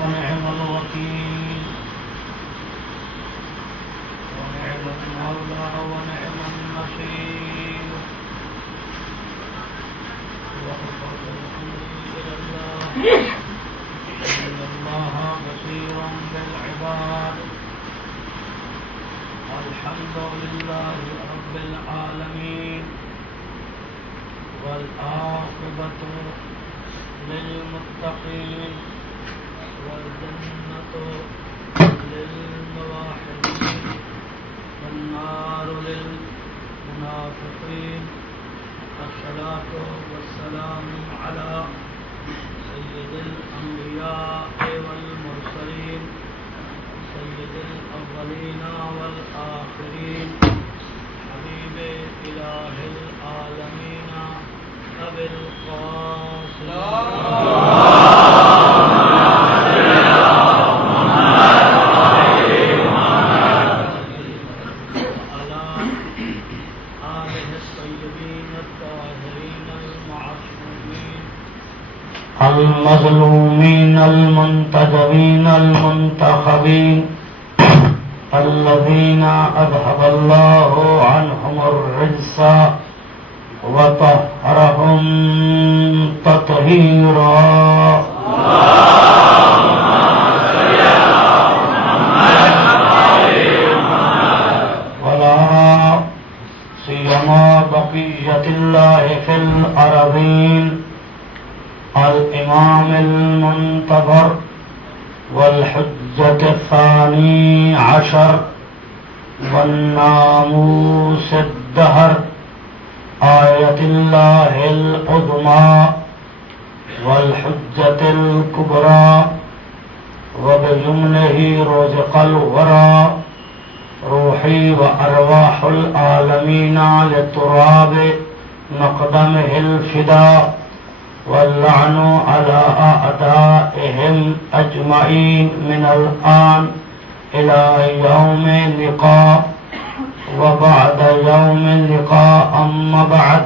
ونعم الوكيل ونعم المولى ونعم النصير وأفضل الحمد لله إن الله بصير بالعباد الحمد لله رب العالمين والعاقبة للمتقين والجنة للموحدين والنار للمنافقين الصلاة والسلام على سيد الأنبياء والمرسلين سيد الأولين والآخرين حبيب إله العالمين أبي القاسم المظلومين المنتجبين المنتخبين الذين أذهب الله عنهم الرجس وطهرهم تطهيرا ولا سيما بقية الله في الأرضين الإمام المنتظر والحجة الثاني عشر والناموس الدهر آية الله العظمى والحجة الكبرى وبجمله رزق الورى روحي وأرواح العالمين لتراب مقدمه الفداء واللعن على أعدائهم أجمعين من الآن إلى يوم اللقاء وبعد يوم اللقاء أما بعد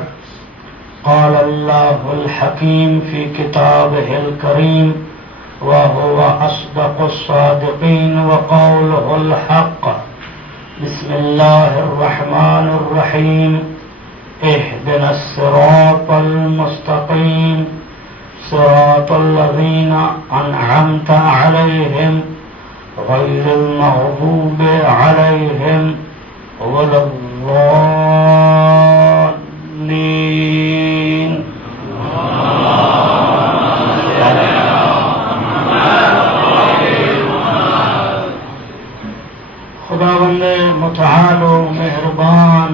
قال الله الحكيم في كتابه الكريم وهو أصدق الصادقين وقوله الحق بسم الله الرحمن الرحيم اهدنا الصراط المستقيم صراط الذين أنعمت عليهم غير المغضوب عليهم ولا الضالين خداوند متعال و مہربان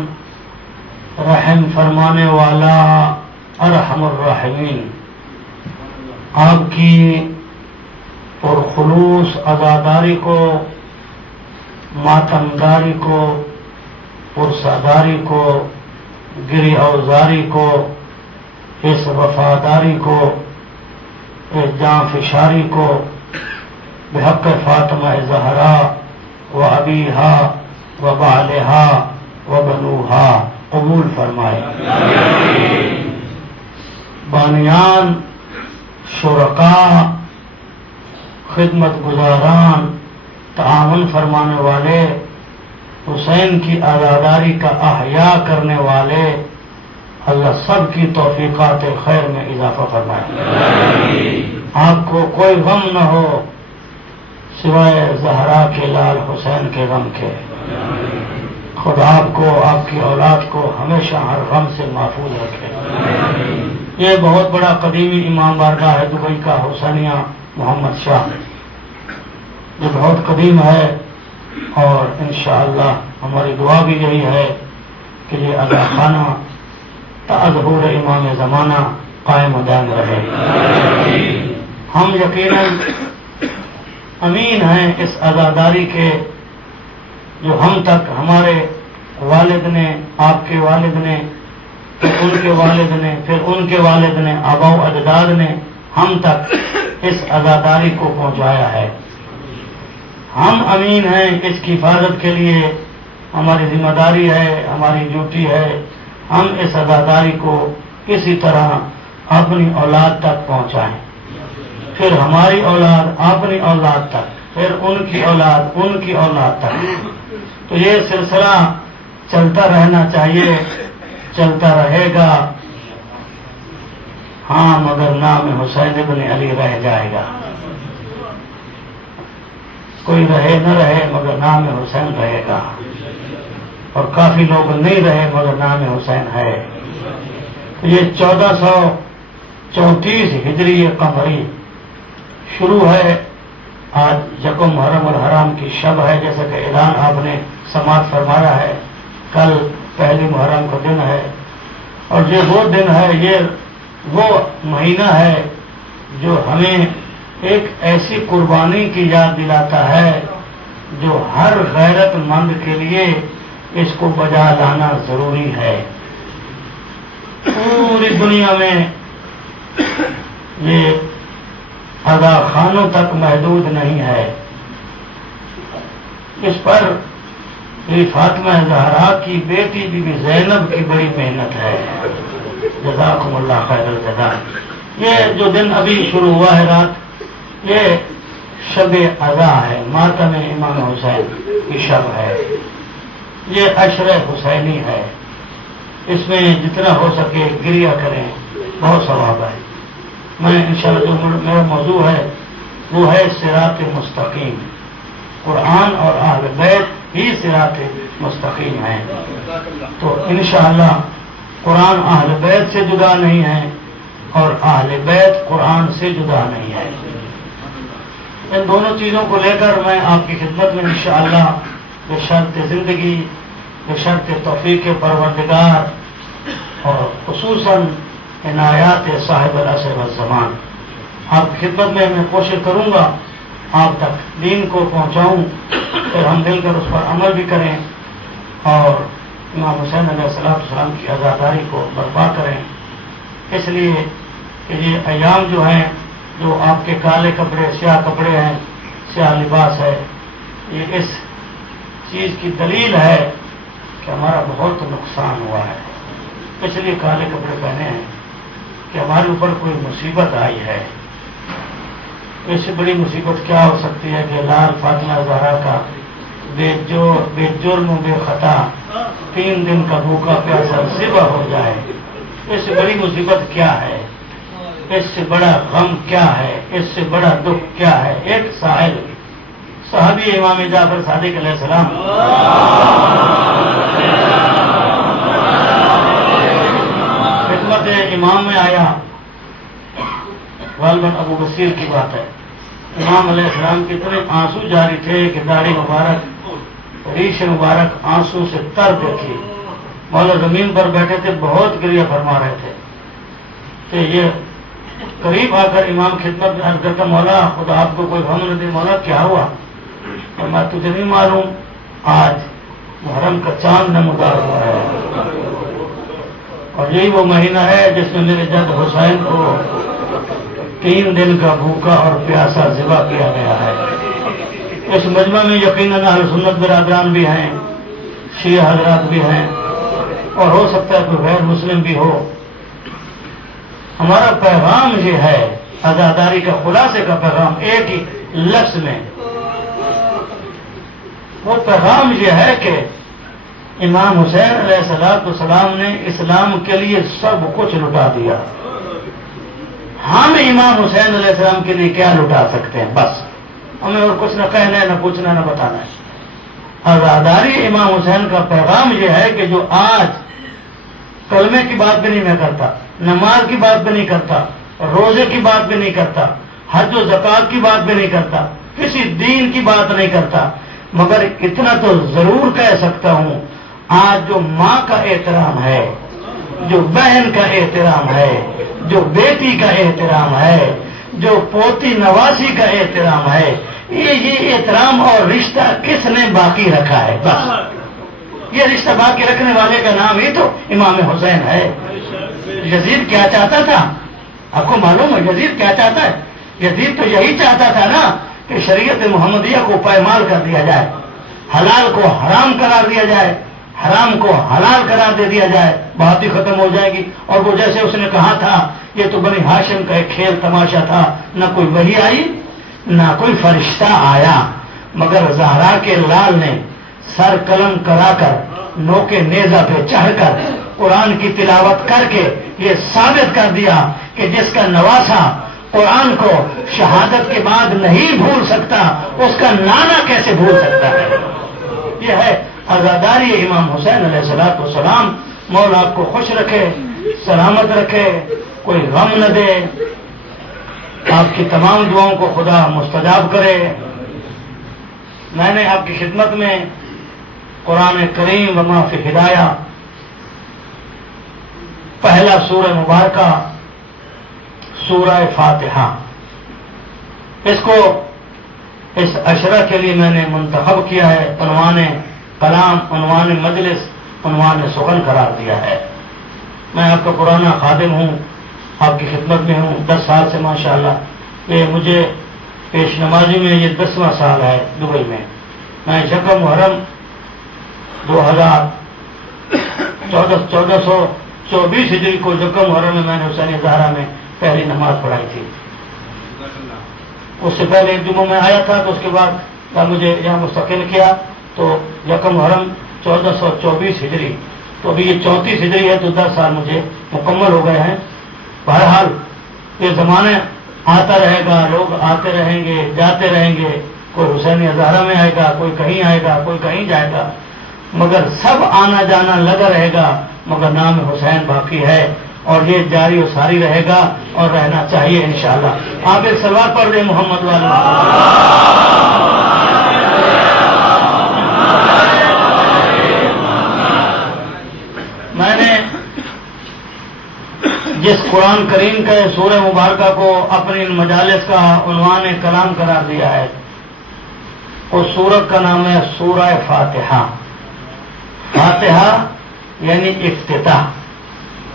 رحم فرمانے والا ارحم الراحمین آپ کی پرخلوص عزاداری کو ماتمداری کو پرساداری کو گری اوزاری کو اس وفاداری کو اس جاں فشاری کو بحق فاطمہ زہرا و ابیہا و بالہا و بنوہا قبول فرمائے. بانیان، شرکاء، خدمت گزاران، تعاون فرمانے والے، حسین کی عزاداری کا احیاء کرنے والے، اللہ سب کی توفیقات خیر میں اضافہ فرمائے. آپ کو کوئی غم نہ ہو سوائے زہرا کے لال حسین کے غم کے. خدا آپ کو، آپ کی اولاد کو ہمیشہ ہر غم سے محفوظ رکھے. یہ بہت بڑا قدیمی امام بارگاہ ہے دبئی کا حسینیہ محمد شاہ، یہ بہت قدیم ہے اور انشاءاللہ ہماری دعا بھی یہی ہے کہ یہ ادا خانہ تا ظہور امام زمانہ قائم و دائم رہے. ہم یقیناً امین ہیں اس عزاداری کے جو ہم تک ہمارے والد نے، آپ کے والد نے، پھر ان کے والد نے، پھر ان کے والد نے، آباء و اجداد نے ہم تک اس عزاداری کو پہنچایا ہے. ہم امین ہیں اس کی حفاظت کے لیے، ہماری ذمہ داری ہے، ہماری ڈیوٹی ہے. ہم اس عزاداری کو کسی طرح اپنی اولاد تک پہنچائیں. پھر ہماری اولاد اپنی اولاد تک، پھر ان کی اولاد تک. تو یہ سلسلہ چلتا رہنا چاہیے، چلتا رہے گا. ہاں مگر نام حسین ابن علی رہ جائے گا. کوئی رہے نہ رہے مگر نام حسین رہے گا، اور کافی لوگ نہیں رہے مگر نام حسین ہے. یہ 1434 ہجری قمری شروع ہے. آج یکم محرم الحرام کی شب ہے، جیسا کہ اعلان آپ نے سماعت فرمایا ہے. کل پہلی محرم کا دن ہے، اور یہ وہ دن ہے، یہ وہ مہینہ ہے جو ہمیں ایک ایسی قربانی کی یاد دلاتا ہے جو ہر غیرت مند کے لیے اس کو بجا لانا ضروری ہے. پوری دنیا میں یہ ادا خانوں تک محدود نہیں ہے. اس پر یہ فاطمہ زہرا کی بیٹی بی بی زینب کی بڑی محنت ہے. جزاکم اللہ خیر الجزا. یہ جو دن ابھی شروع ہوا ہے رات، یہ شب اضا ہے، ماتم امام حسین کی شب ہے. یہ عشر حسینی ہے. اس میں جتنا ہو سکے گریہ کریں، بہت ثواب ہے. میں انشاءاللہ جو میرا موضوع ہے وہ ہے صراط مستقیم. قرآن اور اہل بیت ہی صراط مستقیم ہیں. تو انشاءاللہ قرآن اہل بیت سے جدا نہیں ہے، اور اہل بیت قرآن سے جدا نہیں ہے. ان دونوں چیزوں کو لے کر میں آپ کی خدمت میں انشاءاللہ بشرط زندگی، بشرط توفیق پروردگار، اور خصوصاً عنایات صاحب العصر والزمان، آپ کی خدمت میں کوشش کروں گا آپ تک دین کو پہنچاؤں، پھر ہم مل کر اس پر عمل بھی کریں، اور امام حسین علیہ السلام کی عزاداری کو برپا کریں. اس لیے کہ یہ ایام جو ہیں، جو آپ کے کالے کپڑے، سیاہ کپڑے ہیں، سیاہ لباس ہے، یہ اس چیز کی دلیل ہے کہ ہمارا بہت نقصان ہوا ہے. اس لیے کالے کپڑے پہنے ہیں کہ ہمارے اوپر کوئی مصیبت آئی ہے. اس سے بڑی مصیبت کیا ہو سکتی ہے کہ لال فاطمہ زہرا کا بے جرم و بے خطا 3 دن کا بھوکا پیاسا ذبح ہو جائے. اس سے بڑی مصیبت کیا ہے؟ اس سے بڑا غم کیا ہے؟ اس سے بڑا دکھ کیا ہے؟ ایک سائل صحابی امام جعفر صادق علیہ السلام خدمت امام میں آیا. غالباً ابو بصیر کی بات ہے. امام علیہ السلام کے اتنے آنسو جاری تھے کہ داڑھی مبارک، ریش مبارک آنسو سے تر دیکھی. مولا زمین پر بیٹھے تھے، بہت گریہ فرما رہے تھے. تو یہ قریب آ کر امام خدمت میں عرض کرتا، مولا خدا آپ کو کوئی غم نہ دے. مولا کیا ہوا؟ اور میں تجھے نہیں معلوم، آج محرم کا چاند نمودار ہوا ہے، اور یہی وہ مہینہ ہے جس میں میرے جد حسین کو 3 دن کا بھوکا اور پیاسا ذبح کیا گیا ہے. اس مجمع میں یقیناً اہل سنت برادران بھی ہیں، شیعہ حضرات بھی ہیں، اور ہو سکتا ہے کوئی غیر مسلم بھی ہو. ہمارا پیغام یہ ہے، عزاداری کا خلاصے کا پیغام ایک ہی لفظ میں، وہ پیغام یہ ہے کہ امام حسین علیہ السلام نے اسلام کے لیے سب کچھ لٹا دیا. ہم امام حسین علیہ السلام کے لیے کیا لٹا سکتے ہیں؟ بس ہمیں اور کچھ نہ کہنا ہے، نہ پوچھنا ہے، نہ بتانا ہے. عزاداری امام حسین کا پیغام یہ ہے کہ جو آج کلمے کی بات بھی نہیں میں کرتا، نماز کی بات بھی نہیں کرتا، روزے کی بات بھی نہیں کرتا، حج و زکات کی بات بھی نہیں کرتا، کسی دین کی بات نہیں کرتا، مگر اتنا تو ضرور کہہ سکتا ہوں، آج جو ماں کا احترام ہے، جو بہن کا احترام ہے، جو بیٹی کا احترام ہے، جو پوتی نواسی کا احترام ہے، یہ احترام اور رشتہ کس نے باقی رکھا ہے؟ بس یہ رشتہ باقی رکھنے والے کا نام ہی تو امام حسین ہے. یزید کیا چاہتا تھا؟ آپ کو معلوم ہے یزید کیا چاہتا ہے؟ یزید تو یہی چاہتا تھا نا کہ شریعت محمدیہ کو پائمال کر دیا جائے، حلال کو حرام قرار دیا جائے، حرام کو حلال قرار دے دیا جائے، بات ہی ختم ہو جائے گی. اور وہ جیسے اس نے کہا تھا یہ تو بنی ہاشم کا ایک کھیل تماشا تھا، نہ کوئی وحی آئی نہ کوئی فرشتہ آیا، مگر زہرا کے لال نے سر قلم کرا کر نوکے نیزہ پہ چڑھ کر قرآن کی تلاوت کر کے یہ ثابت کر دیا کہ جس کا نواسا قرآن کو شہادت کے بعد نہیں بھول سکتا، اس کا نانا کیسے بھول سکتا ہے؟ یہ ہے عزاداری امام حسین علیہ الصلوۃ والسلام۔ مولا آپ کو خوش رکھے، سلامت رکھے، کوئی غم نہ دے، آپ کی تمام دعاؤں کو خدا مستجاب کرے۔ میں نے آپ کی خدمت میں قرآن کریم وما فی ہدایہ پہلا سورہ مبارکہ سورہ فاتحہ، اس کو اس عشرہ کے لیے میں نے منتخب کیا ہے، عنوان کلام، عنوان مجلس، عنوان سخن قرار دیا ہے۔ میں آپ کا پرانا خادم ہوں، آپ کی خدمت میں ہوں 10 سال سے ماشاءاللہ۔ یہ مجھے پیش نمازی میں یہ 10واں سال ہے دبئی میں۔ میں 1 محرم 1424 ہجری کو 1 محرم میں نے حسین زہرا میں پہلی نماز پڑھائی تھی۔ اس سے پہلے ایک جمعہ میں آیا تھا، تو اس کے بعد مجھے یہاں مستقل کیا، تو 1 محرم 1424 ہجری، تو ابھی یہ 34 ہجری ہے، تو 10 سال مجھے مکمل ہو گئے ہیں۔ بہرحال یہ زمانہ آتا رہے گا، لوگ آتے رہیں گے، جاتے رہیں گے، کوئی حسین زہرا میں آئے گا، کوئی کہیں آئے گا، کوئی کہیں جائے گا، مگر سب آنا جانا لگا رہے گا، مگر نام حسین باقی ہے، اور یہ جاری و ساری رہے گا اور رہنا چاہیے انشاءاللہ۔ آپ ایک سلوات پڑھ دیں محمد والا۔ میں نے جس قرآن کریم کے سورہ مبارکہ کو اپنی مجالس کا عنوان کلام قرار دیا ہے، اس سورت کا نام ہے سورہ فاتحہ۔ فاتحہ یعنی افتتاح۔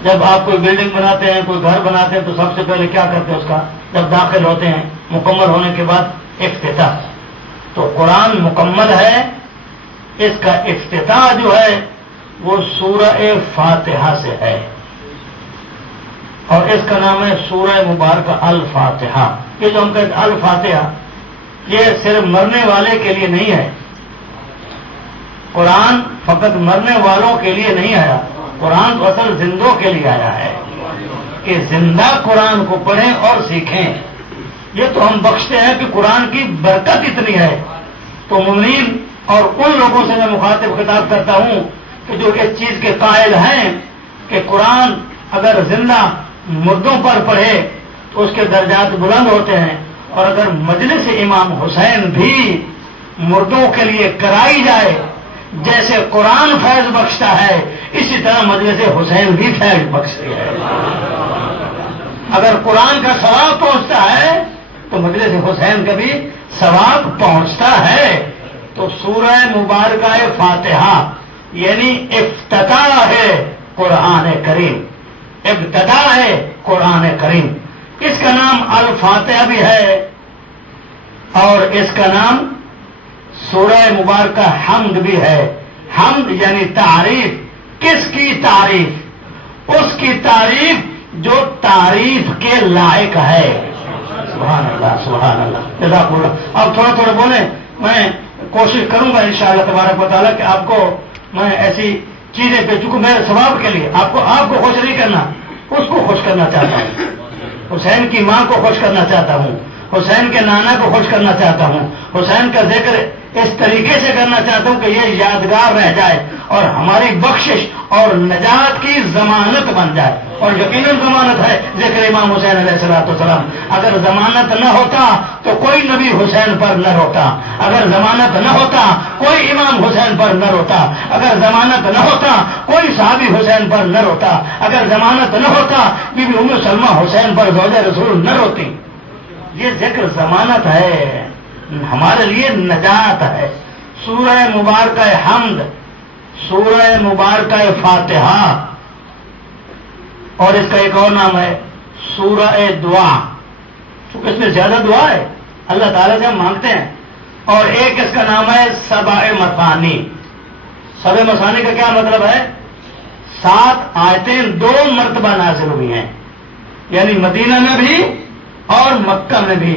جب آپ کوئی بلڈنگ بناتے ہیں، کوئی گھر بناتے ہیں، تو سب سے پہلے کیا کرتے ہیں؟ اس کا جب داخل ہوتے ہیں مکمل ہونے کے بعد افتتاح۔ تو قرآن مکمل ہے، اس کا افتتاح جو ہے وہ سورہ فاتحہ سے ہے، اور اس کا نام ہے سورہ مبارکہ الفاتحہ۔ یہ جو ہم کہتے ہیں الفاتحہ، یہ صرف مرنے والے کے لیے نہیں ہے۔ قرآن فقط مرنے والوں کے لیے نہیں آیا، قرآن تو اصل زندوں کے لیے آیا ہے کہ زندہ قرآن کو پڑھیں اور سیکھیں۔ یہ تو ہم بخشتے ہیں کہ قرآن کی برکت اتنی ہے۔ تو مومنین اور ان لوگوں سے میں مخاطب خطاب کرتا ہوں کہ جو اس چیز کے قائل ہیں کہ قرآن اگر زندہ مردوں پر پڑھے تو اس کے درجات بلند ہوتے ہیں، اور اگر مجلس امام حسین بھی مردوں کے لیے کرائی جائے، جیسے قرآن فیض بخشتا ہے، اسی طرح مجلس حسین بھی فیض بخشتی ہے۔ اگر قرآن کا ثواب پہنچتا ہے تو مجلس حسین کا بھی ثواب پہنچتا ہے۔ تو سورہ مبارکہ فاتحہ یعنی افتتاح ہے قرآن کریم، ابتدا ہے قرآن کریم۔ اس کا نام الفاتحہ بھی ہے، اور اس کا نام سورہ مبارکہ حمد بھی ہے۔ حمد یعنی تعریف۔ کس کی تعریف؟ اس کی تعریف جو تعریف کے لائق ہے۔ سبحان اللہ، سبحان اللہ، جزاک اللہ۔ اب تھوڑا تھوڑا بولیں، میں کوشش کروں گا انشاءاللہ تبارک و تعالیٰ کہ آپ کو میں ایسی چیزیں پہ، چونکہ میرے ثواب کے لیے آپ کو خوش نہیں کرنا، اس کو خوش کرنا چاہتا ہوں۔ حسین کی ماں کو خوش کرنا چاہتا ہوں، حسین کے نانا کو خوش کرنا چاہتا ہوں، حسین کا ذکر اس طریقے سے کرنا چاہتا ہوں کہ یہ یادگار رہ جائے اور ہماری بخشش اور نجات کی ضمانت بن جائے۔ اور یقیناً ضمانت ہے ذکر امام حسین علیہ السلام۔ اگر ضمانت نہ ہوتا تو کوئی نبی حسین پر نہ روتا، اگر ضمانت نہ ہوتا کوئی امام حسین پر نہ روتا، اگر ضمانت نہ ہوتا کوئی صحابی حسین پر نہ روتا، اگر ضمانت نہ ہوتا بی بی ام سلمہ حسین پر زوجہ رسول نہ روتی۔ یہ ذکر ضمانت ہے، ہمارے لیے نجات ہے۔ سورہ مبارکہ حمد، سورہ مبارکہ فاتحہ، اور اس کا ایک اور نام ہے سورہ دعا، کیونکہ اس میں زیادہ دعا ہے، اللہ تعالیٰ سے ہم مانگتے ہیں۔ اور ایک اس کا نام ہے سبع مثانی۔ سبع مثانی کا کیا مطلب ہے؟ 7 آیتیں 2 مرتبہ نازل ہوئی ہیں۔ یعنی مدینہ میں بھی اور مکہ میں بھی.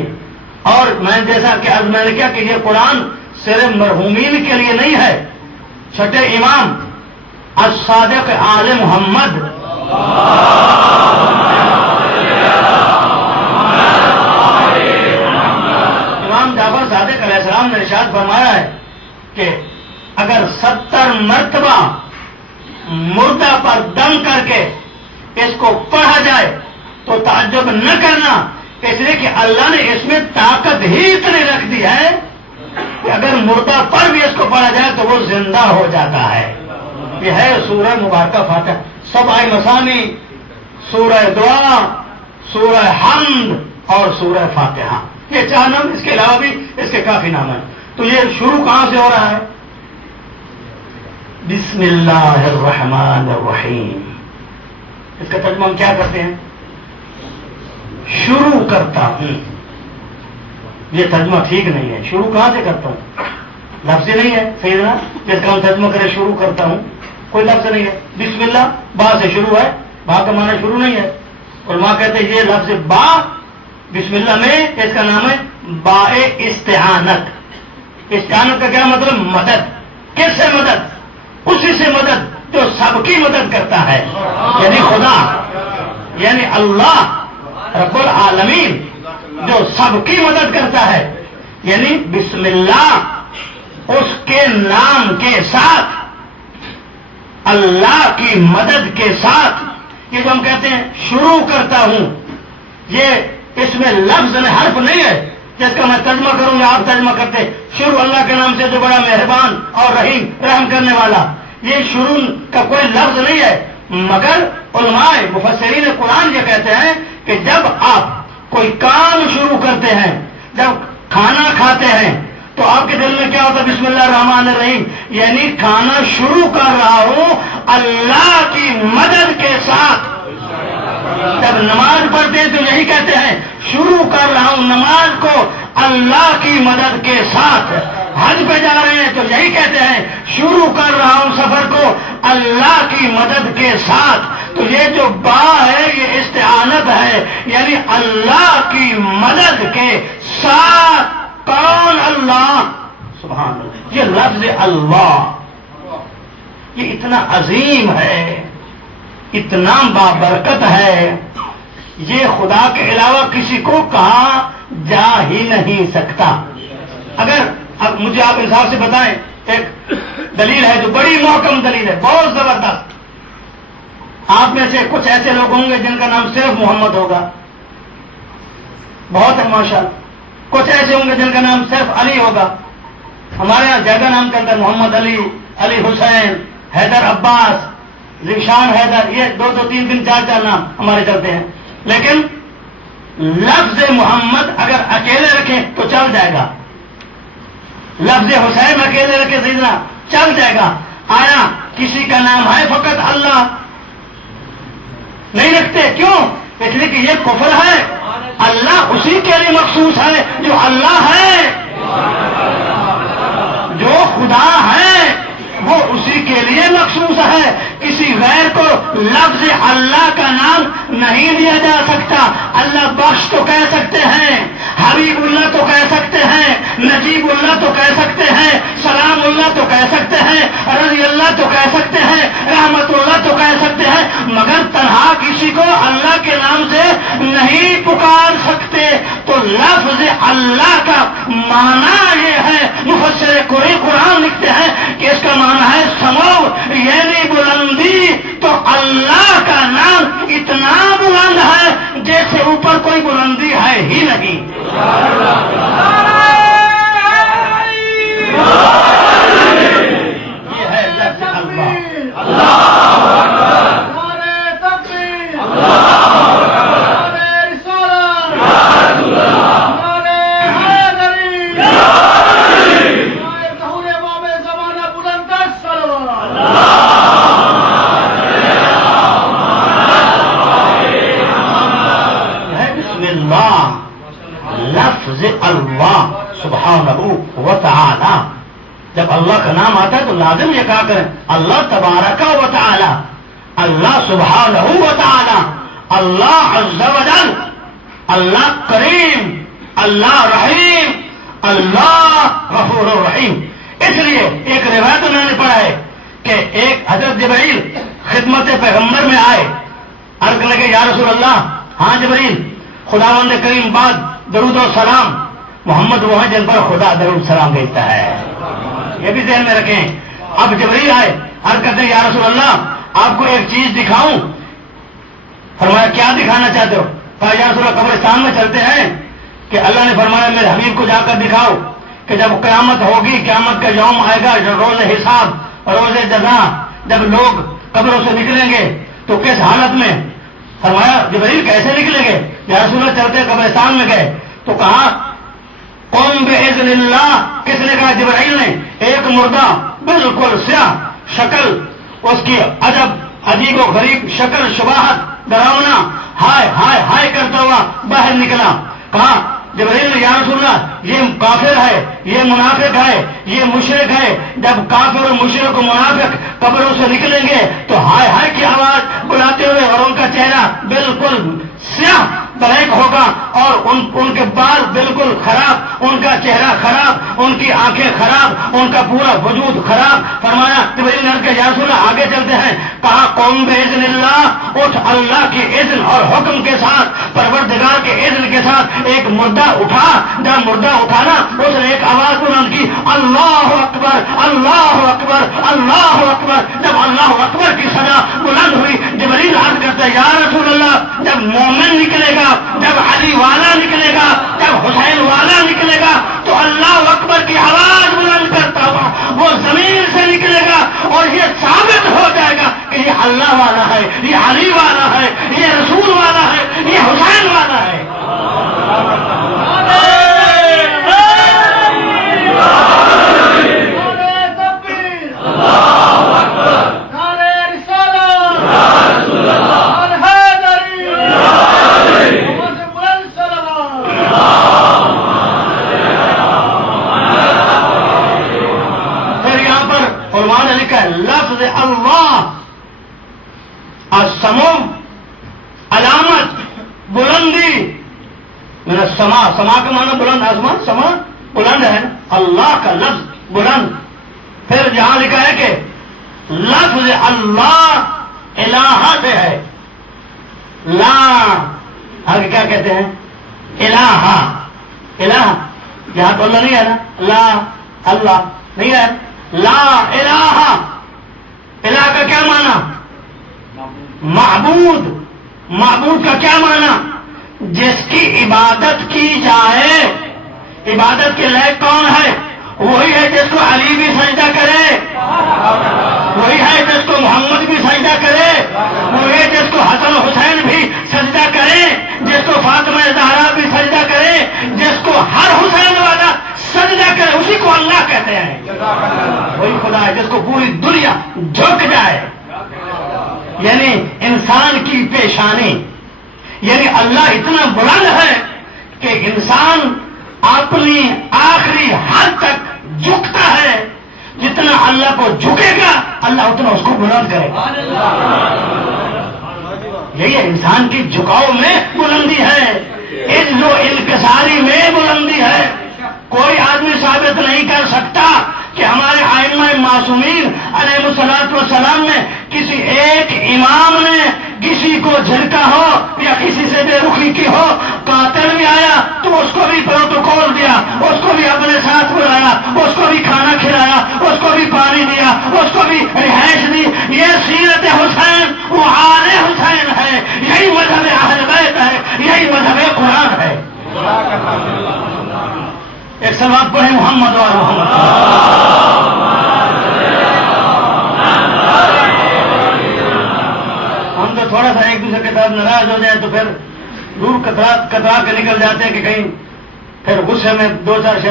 اور میں جیسا کہ عرض میں نے کیا کہ یہ قرآن صرف مرحومین کے لیے نہیں ہے. چھٹے امام الصادق آل محمد امام جعفر صادق علیہ السلام نے ارشاد فرمایا ہے کہ اگر 70 مرتبہ مردہ پر دم کر کے اس کو پڑھا جائے تو تعجب نہ کرنا، اس لیے کہ اللہ نے اس میں طاقت ہی اتنی رکھ دی ہے کہ اگر مردہ پر بھی اس کو پڑھا جائے تو وہ زندہ ہو جاتا ہے. یہ ہے سورہ مبارکہ فاتحہ. سبع مثانی، سورہ دعا، سورہ حمد اور سورہ فاتحہ، یہ 4 نام. اس کے علاوہ بھی اس کے کافی نام ہیں. تو یہ شروع کہاں سے ہو رہا ہے؟ بسم اللہ الرحمن الرحیم. اس کا ترجمہ ہم کیا کرتے ہیں؟ شروع کرتا ہوں. یہ ترجمہ ٹھیک نہیں ہے. شروع کہاں سے کرتا ہوں؟ لفظ نہیں ہے سیدنا جس کا ہم ترجمہ کرے شروع کرتا ہوں، کوئی لفظ نہیں ہے. بسم اللہ با سے شروع ہے، با کا معنی شروع نہیں ہے. علماء کہتے ہیں یہ لفظ با بسم اللہ میں اس کا نام ہے باء استعانت. استعانت کا کیا مطلب؟ مدد. کس سے مدد؟ اسی سے مدد جو سب کی مدد کرتا ہے، یعنی خدا، یعنی اللہ رب العالمین جو سب کی مدد کرتا ہے. یعنی بسم اللہ اس کے نام کے ساتھ، اللہ کی مدد کے ساتھ. یہ جو ہم کہتے ہیں شروع کرتا ہوں، یہ اس میں لفظ میں حرف نہیں ہے جس کا میں ترجمہ کروں گا آپ ترجمہ کرتے شروع اللہ کے نام سے جو بڑا مہربان اور رحیم رحم کرنے والا. یہ شروع کا کوئی لفظ نہیں ہے، مگر علماء مفسرین قرآن یہ کہتے ہیں کہ جب آپ کوئی کام شروع کرتے ہیں، جب کھانا کھاتے ہیں تو آپ کے دل میں کیا ہوتا ہے؟ بسم اللہ الرحمن الرحیم. یعنی کھانا شروع کر رہا ہوں اللہ کی مدد کے ساتھ. جب نماز پڑھتے ہیں تو یہی کہتے ہیں شروع کر رہا ہوں نماز کو اللہ کی مدد کے ساتھ. حج پہ جا رہے ہیں تو یہی کہتے ہیں شروع کر رہا ہوں سفر کو اللہ کی مدد کے ساتھ. تو یہ جو با ہے یہ استعانت ہے، یعنی اللہ کی مدد کے ساتھ. کون؟ اللہ. سبحان اللہ. یہ لفظ اللہ یہ اتنا عظیم ہے، اتنا بابرکت ہے، یہ خدا کے علاوہ کسی کو کہا جا ہی نہیں سکتا. اگر اب مجھے آپ انصاف سے بتائیں، ایک دلیل ہے جو بڑی محکم دلیل ہے، بہت زبردست. آپ میں سے کچھ ایسے لوگ ہوں گے جن کا نام صرف محمد ہوگا، بہت ہے ماشاءاللہ. کچھ ایسے ہوں گے جن کا نام صرف علی ہوگا. ہمارے یہاں زیادہ نام کے اندر محمد علی، علی حسین، حیدر عباس، ذیشان حیدر، یہ 2 3 3 4 4 نام ہمارے چلتے ہیں. لیکن لفظ محمد اگر اکیلے رکھیں تو چل جائے گا، لفظ حسین اکیلے رکھے سیدنا چل جائے گا. آیا کسی کا نام ہے فقط اللہ؟ نہیں رکھتے. کیوں؟ اس لیے کہ یہ کفر ہے. اللہ اسی کے لیے مخصوص ہے جو اللہ ہے، جو خدا ہے وہ اسی کے لیے مخصوص ہے. کسی غیر کو لفظ اللہ کا نام نہیں دیا جا سکتا. اللہ بخش تو کہہ سکتے ہیں، حبیب اللہ تو کہہ سکتے ہیں، نجیب اللہ تو کہہ سکتے ہیں، سلام اللہ تو کہہ سکتے ہیں، رضی اللہ تو کہہ سکتے ہیں، رحمت اللہ تو کہہ سکتے ہیں، مگر تنہا کسی کو اللہ کے نام سے نہیں پکار سکتے. تو لفظ اللہ کا معنی یہ ہے، مفسر قرآن لکھتے ہیں کہ اس کا معنی ہے سمو، یعنی بلندی. تو اللہ کا نام اتنا بلند ہے جیسے اوپر کوئی بلندی ہے ہی نہیں. یہ ہے لفظ اللہ. لفظ اللہ سبحانہ و تعالی. جب اللہ کا نام آتا ہے تو لازم یہ کہا کریں اللہ تبارک و تعالی، اللہ سبحانہ و تعالی، اللہ عز و جل، اللہ کریم، اللہ رحیم، اللہ غفور الرحیم۔ اس لیے ایک روایت میں نے پڑھا ہے کہ ایک حضرت جبرائیل خدمت پیغمبر میں آئے، عرض کرنے کے یا رسول اللہ، ہاں جبرائیل، خداوند کریم بعد درود و سلام، محمد وہ ہیں جن پر خدا درود سلام بھیجتا ہے، یہ بھی ذہن میں رکھیں۔ اب جبرائیل آئے، عرض کرتے ہیں یا رسول اللہ آپ کو ایک چیز دکھاؤں؟ فرمایا کیا دکھانا چاہتے ہو؟ کہا یا رسول اللہ قبرستان میں چلتے ہیں کہ اللہ نے فرمایا میرے حبیب کو جا کر دکھاؤ کہ جب قیامت ہوگی، قیامت کا یوم آئے گا، روز حساب، روز جزا، جب لوگ قبروں سے نکلیں گے تو کس حالت میں؟ فرمایا جبرائیل کیسے نکلیں گے؟ یا رسول اللہ چلتے قبرستان میں گئے تو کہا قم باذن اللہ، کس نے کہا؟ جبرائیل نے۔ ایک مردہ بالکل سیاہ شکل، اس کی عجیب و غریب شکل، شباہت، ڈراونا، ہائے ہائے ہائے کرتا ہوا باہر نکلا۔ کہا جبرائیل نے یا رسول اللہ یہ کافر ہے، یہ منافق ہے، یہ مشرک ہے، جب کافر اور مشرک و منافق قبروں سے نکلیں گے تو ہائے ہائے کی آواز بلاتے ہوئے، اور ان کا چہرہ بالکل سیاہ بلیک ہوگا، اور ان کے بال بالکل خراب، ان کا چہرہ خراب، ان کی آنکھیں خراب، ان کا پورا وجود خراب۔ فرمایا جبرائیل نے کہا یا رسول اللہ آگے چلتے ہیں۔ کہا قوم باذن اللہ، اٹھ اللہ کے اذن اور حکم کے ساتھ، پروردگار کے اذن کے ساتھ ایک مردہ اٹھا۔ جب مردہ اٹھانا اس نے ایک آواز بلند کی، اللہ اکبر، اللہ اکبر، اللہ اکبر۔ جب اللہ اکبر کی صدا بلند ہوئی، جبرائیل عرض کرتا ہے یا رسول اللہ جب مومن نکلے گا، جب علی والا نکلے گا، جب حسین والا نکلے گا تو اللہ اکبر کی آواز بلند کرتا ہوا وہ زمین سے نکلے گا، اور یہ ثابت ہو جائے گا کہ یہ اللہ والا ہے، یہ علی والا ہے، یہ رسول والا ہے، یہ حسین والا ہے۔ لفظ اللہ السمو، علامت بلندی، میرا سما، سما کا معنی بلند، آسمان سما بلند ہے، اللہ کا لفظ بلند۔ پھر جہاں لکھا ہے کہ لفظ اللہ الہ سے ہے، لا آگے کیا کہتے ہیں؟ الہ، الہ یہاں تو اللہ نہیں ہے نا، لا اللہ نہیں ہے، لا الہ، الہ کا کیا معنی؟ معبود، معبود کا کیا معنی؟ جس کی عبادت کی جائے۔ عبادت کے لائق کون ہے؟ وہی ہے جس کو علی بھی سجدہ کرے، وہی ہے جس کو محمد بھی سجدہ کرے، وہی ہے جس کو حسن حسین بھی سجدہ کرے، جس کو فاطمہ زہرا بھی سجدہ کرے، جس کو ہر حسین والا سجدہ کرے، اسی کو اللہ کہتے ہیں۔ وہی خدا ہے جس کو پوری دنیا جھک جائے، یعنی انسان کی پیشانی، یعنی اللہ اتنا بلند ہے کہ انسان اپنی آخری حد تک جھکتا ہے، جتنا اللہ کو جھکے گا اللہ اتنا اس کو بلند کرے گا۔ یہی انسان کی جھکاؤ میں بلندی ہے، عجز و انکساری میں بلندی ہے۔ کوئی آدمی ثابت نہیں کر سکتا کہ ہمارے ائمہ معصومین علیہ الصلوۃ والسلام میں کسی ایک امام نے کسی کو جھڑکا ہو یا کسی سے بے رخی کی ہو۔ قاتل بھی آیا تو اس کو بھی پروٹوکول دیا، اس کو بھی اپنے ساتھ بلایا، اس کو بھی کھانا کھلایا، اس کو بھی پانی دیا، اس کو بھی رہائش دی۔ یہ سیرت حسین، وہ آل حسین ہے، یہی مذہب اہل بیت ہے، یہی مذہب قرآن ہے۔ ایک سلوات پڑھیں محمد و محمد۔ ہم تو تھوڑا سا ایک دوسرے کے ساتھ ناراض ہو جائے تو پھر دور کترا کے نکل جاتے ہیں کہ کہیں پھر غصے میں دو چار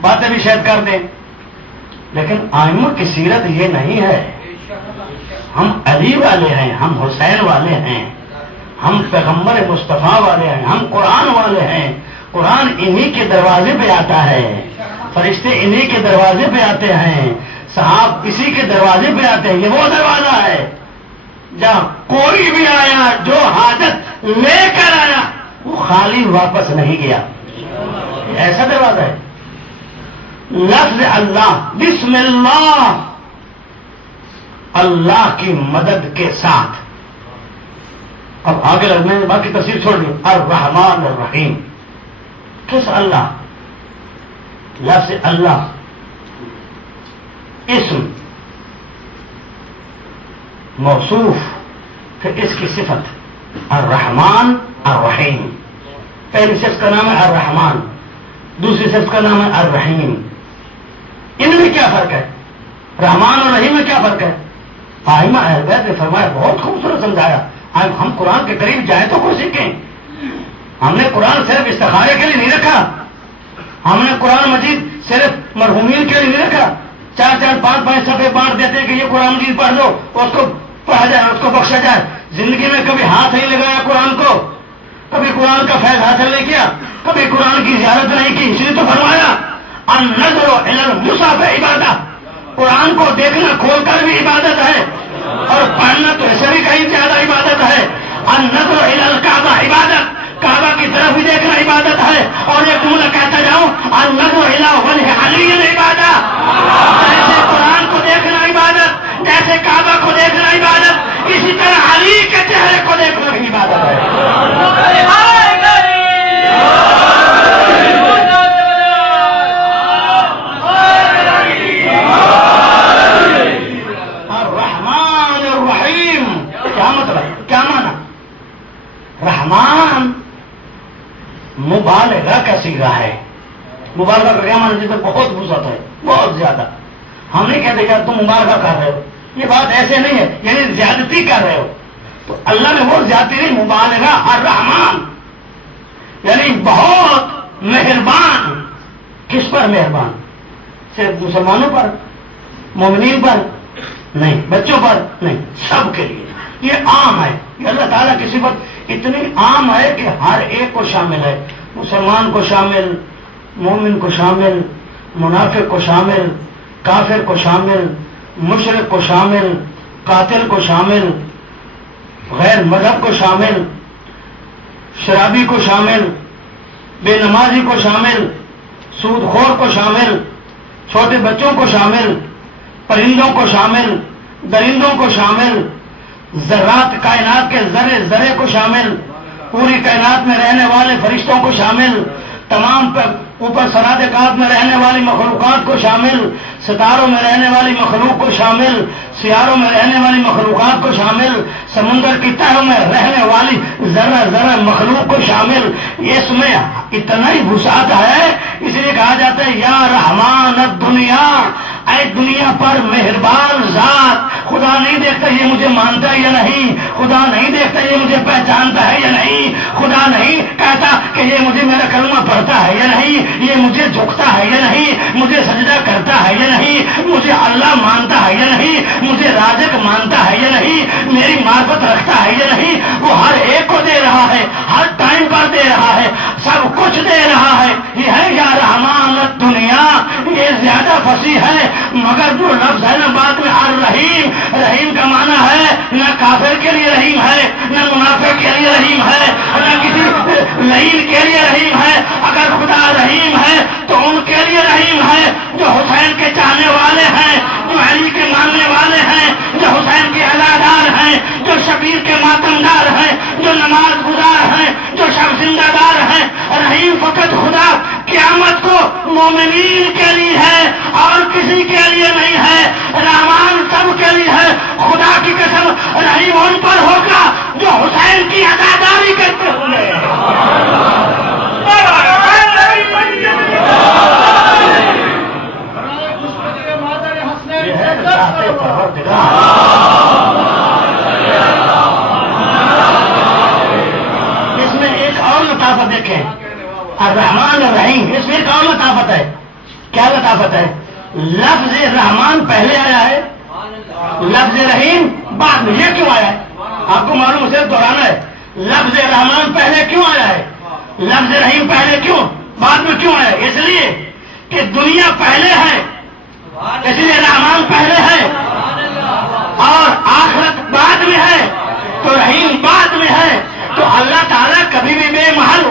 باتیں بھی شاید کر دیں، لیکن ائمہ کی سیرت یہ نہیں ہے۔ ہم علی والے ہیں، ہم حسین والے ہیں، ہم پیغمبر مصطفیٰ والے ہیں، ہم قرآن والے ہیں۔ قرآن انہی کے دروازے پہ آتا ہے، فرشتے انہی کے دروازے پہ آتے ہیں، صحاب اسی کے دروازے پہ آتے ہیں، یہ وہ دروازہ ہے۔ جہاں کوئی بھی آیا جو حاجت لے کر آیا وہ خالی واپس نہیں گیا. ایسا دروازہ ہے. لفظ اللہ بسم اللہ، اللہ کی مدد کے ساتھ. اب آگے لگنے باقی تفسیر چھوڑ دی. الرحمن الرحیم، کس اللہ؟ لفظ اللہ اسم موصوف، پھر اس کی صفت الرحمن الرحیم. پہلی صفت کا نام ہے الرحمن، دوسری صفت کا نام ہے الرحیم. ان میں کیا فرق ہے؟ رحمان اور رحیم میں کیا فرق ہے؟ آئمہ اہل بیت نے فرمایا، بہت خوبصورت سمجھایا. ہم قرآن کے قریب جائیں تو کچھ سیکھیں. ہم نے قرآن صرف استخارے کے لیے نہیں رکھا، ہم نے قرآن مجید صرف مرحومین کے لیے نہیں رکھا. 4-4 5-5 صفحے بانٹ دیتے کہ یہ قرآن مجید پڑھ لو، اس کو پڑھا جائے، اس کو بخشا جائے. زندگی میں کبھی ہاتھ نہیں لگایا قرآن کو، کبھی قرآن کا فیض حاصل نہیں کیا، کبھی قرآن کی زیارت نہیں کی. اس لیے تو فرمایا النظر الی المصحف عبادت، قرآن کو دیکھنا کھول کر بھی عبادت ہے، اور پڑھنا تو ایسے بھی کہیں زیادہ عبادت ہے. النظر الی الکعبہ عبادت، کعبہ کی طرف بھی دیکھنا عبادت ہے. اور ایک جملہ کہتا جاؤں، النظر الی وجہ علی عبادت. جیسے قرآن کو دیکھنا عبادت، جیسے کعبہ کو دیکھنا عبادت، اسی طرح علی کے چہرے کو دیکھنا بھی عبادت ہے. الرحمن الرحیم کیا مطلب، کیا مانا؟ رحمان مبالغہ کا صیغہ ہے. مبالغہ کا کیا مانا؟ جس میں بہت وسعت ہے، بہت زیادہ. ہم نہیں کہتے کہ تم مبالغہ کر رہے ہو، یہ بات ایسے نہیں ہے، یعنی زیادتی کر رہے ہو. تو اللہ نے وہ زیادتی نہیں، مبالغہ. الرحمان یعنی بہت مہربان. کس پر مہربان؟ صرف مسلمانوں پر، مومنین پر نہیں، بچوں پر نہیں، سب کے لیے. یہ عام ہے. یہ اللہ تعالیٰ کی صفت اتنی عام ہے کہ ہر ایک کو شامل ہے. مسلمان کو شامل، مومن کو شامل، منافق کو شامل، کافر کو شامل، مشرک کو شامل، قاتل کو شامل، غیر مذہب کو شامل، شرابی کو شامل، بے نمازی کو شامل، سود خور کو شامل، چھوٹے بچوں کو شامل، پرندوں کو شامل، درندوں کو شامل، ذرات کائنات کے ذرے ذرے کو شامل، پوری کائنات میں رہنے والے فرشتوں کو شامل، تمام اوپر سرات کائنات میں رہنے والی مخلوقات کو شامل، ستاروں میں رہنے والی مخلوق کو شامل، سیاروں میں رہنے والی مخلوقات کو شامل، سمندر کی تہوں میں رہنے والی ذرہ ذرہ مخلوق کو شامل. اس میں اتنا ہی وسعت ہے، اس لیے کہا جاتا ہے یا رحمان الدنیا، اے دنیا پر مہربان ذات. خدا نہیں دیکھتا یہ مجھے مانتا ہے یا نہیں، خدا نہیں دیکھتا یہ مجھے پہچانتا ہے یا نہیں، خدا نہیں کہتا کہ یہ مجھے میرا کلمہ پڑھتا ہے یا نہیں، یہ مجھے جھکتا ہے یا نہیں، مجھے سجدہ کرتا ہے یا نہیں، مجھے اللہ مانتا ہے یا نہیں، مجھے رازق مانتا ہے یا نہیں، میری معرفت رکھتا ہے یا نہیں. وہ ہر ایک کو دے رہا ہے، ہر ٹائم پر دے رہا ہے، سب کچھ دے رہا ہے. یہ ہے یا رحمان الدنیا. یہ زیادہ فصیح ہے، مگر جو لفظ ہے نا بعد میں الرحیم، رحیم کا معنی ہے نہ کافر کے لیے رحیم ہے، نہ منافق کے لیے رحیم ہے، نہ کسی لعین کے لیے رحیم ہے. اگر خدا رحیم ہے تو ان کے لیے رحیم ہے جو حسین کے چاہنے والے ہیں، جو علی کے ماننے والے ہیں، جو حسین کے ادادار ہیں، جو شبیر کے ماتمدار ہیں، جو نماز گزار ہیں، جو شب زندہ دار ہیں. رحیم فقط خدا قیامت کو مومنین کے لیے ہے اور کسی کے لیے نہیں ہے. رحمان سب کے لیے ہے. خدا کی قسم رحیم ان پر ہوگا جو حسین کی اداداری کرتے ہوئے. اس میں ایک اور لطافت دیکھیں، الرحمن الرحیم، اس میں ایک اور لطافت ہے. کیا لطافت ہے؟ لفظ رحمان پہلے آیا ہے، لفظ رحیم بعد میں. یہ کیوں آیا ہے؟ آپ کو معلوم اسے دہرانا ہے. لفظ رحمان پہلے کیوں آیا ہے، لفظ رحیم پہلے کیوں، بعد میں کیوں آیا؟ اس لیے کہ دنیا پہلے ہے، اس لیے رحمان پہلے ہے، اور آخرت بعد میں ہے. تو رحیم بعد میں ہے. تو اللہ تعالیٰ کبھی بھی بے محل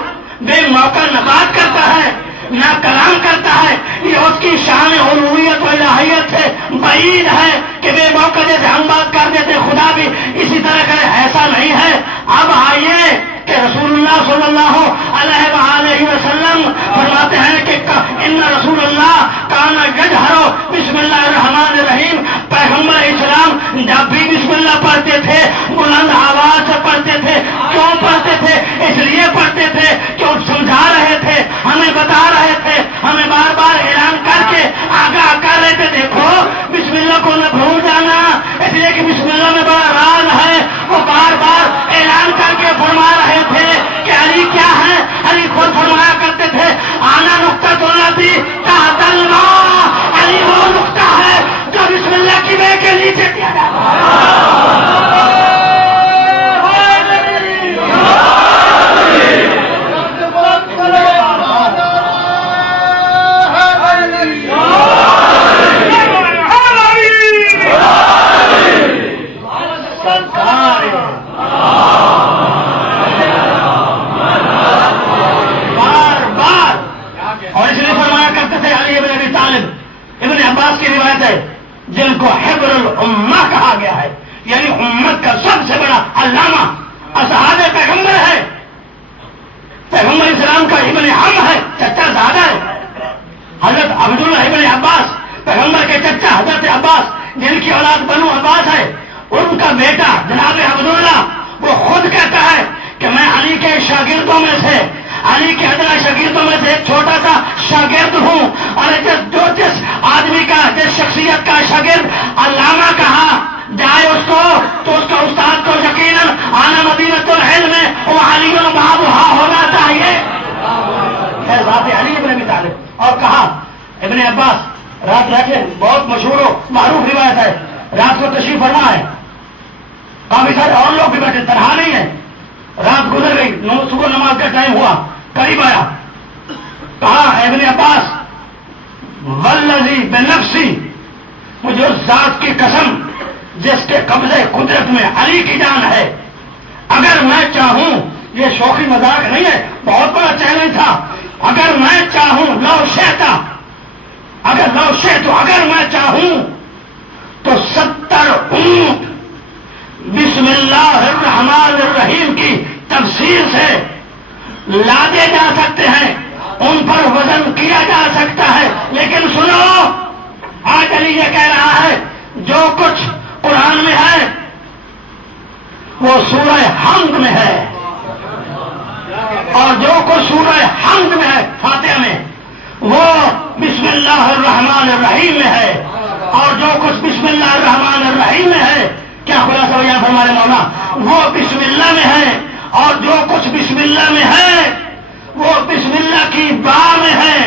بے موقع نہ بات کرتا ہے نہ کلام کرتا ہے. یہ اس کی شان الوہیت و الہیت سے بعید ہے کہ بے موقع جیسے ہم بات کر دیتے خدا بھی اسی طرح کرے. ایسا نہیں ہے. اب آئیے کہ رسول اللہ صلی اللہ علیہ وآلہ وسلم فرماتے ہیں کہ ان رسول اللہ کان یجہر بسم اللہ الرحمن الرحیم. پیغمبر اسلام جب بھی بسم اللہ پڑھتے تھے بلند آواز سے پڑھتے تھے. کیوں پڑھتے تھے؟ اس لیے پڑھتے تھے کہ سمجھا رہے تھے, ہمیں بتا رہے تھے, ہمیں بار بار اعلان کر کے آگاہ کر رہے تھے دیکھو بسم اللہ کو نہ بھول جانا. اس لیے کہ بسم اللہ میں بڑا راز ہے. وہ بار بار اعلان کر کے فرما رہے تھے کہ علی کیا ہے. علی خود فرمایا کرتے تھے آنا نقطہ الذی تحت الماء. علی وہ نقطہ ہے جو بسم اللہ کی بے کے نیچے کیا جاتا ہے. ابن عباس کی روایت ہے جن کو حبر الامہ کہا گیا ہے, یعنی امت کا سب سے بڑا علامہ اصحاب پیغمبر ہے. پیغمبر اسلام کا ابن عم ہے, چچا زادہ ہے. حضرت عبداللہ ابن عباس پیغمبر کے چچا حضرت عباس جن کی اولاد بنو عباس ہے, ان کا بیٹا جناب عبداللہ وہ خود کہتا ہے کہ میں علی کے شاگردوں میں سے, علی کے ادنا شاگردوں میں سے ایک چھوٹا سا شاگرد ہوں. اور جس آدمی کا جس شخصیت کا شاگرد علامہ کہا جائے اس کو تو اس کا استاد کو یقیناً آنا مدینۃ العلم میں وہ علی بابا ہونا چاہیے. ذات علی ابن ابی طالب. اور کہا ابن عباس رات رکھے بہت مشہور و معروف روایت ہے, رات کو تشریف فرما ہے, کافی سارے اور لوگ بھی بیٹھے, تنہا نہیں ہے. رات گزر گئی, صبح نماز کا ٹائم ہوا, قریب آیا, کہا ابن عباس والذی بنفسی, مجھے اس ذات کی قسم جس کے قبضے قدرت میں علی کی جان ہے, اگر میں چاہوں, یہ شوخی مذاق نہیں ہے, بہت بڑا چیلنج تھا, اگر میں چاہوں لو شئتا, اگر میں چاہوں تو 70 اونٹ بسم اللہ الرحمن الرحیم کی تفسیر سے لادے جا سکتے ہیں, ان پر وزن کیا جا سکتا ہے. لیکن سنو, آج علی یہ کہہ رہا ہے جو کچھ قرآن میں ہے وہ سورہ حمد میں ہے, اور جو کچھ سورہ حمد میں ہے فاتحہ میں وہ بسم اللہ الرحمن الرحیم میں ہے, اور جو کچھ بسم اللہ الرحمن الرحیم میں ہے, کیا خلاصہ ہو ہمارے مولا, وہ بسم اللہ میں ہے. اور جو کچھ بسم اللہ میں ہے وہ بسم اللہ کی با میں ہے,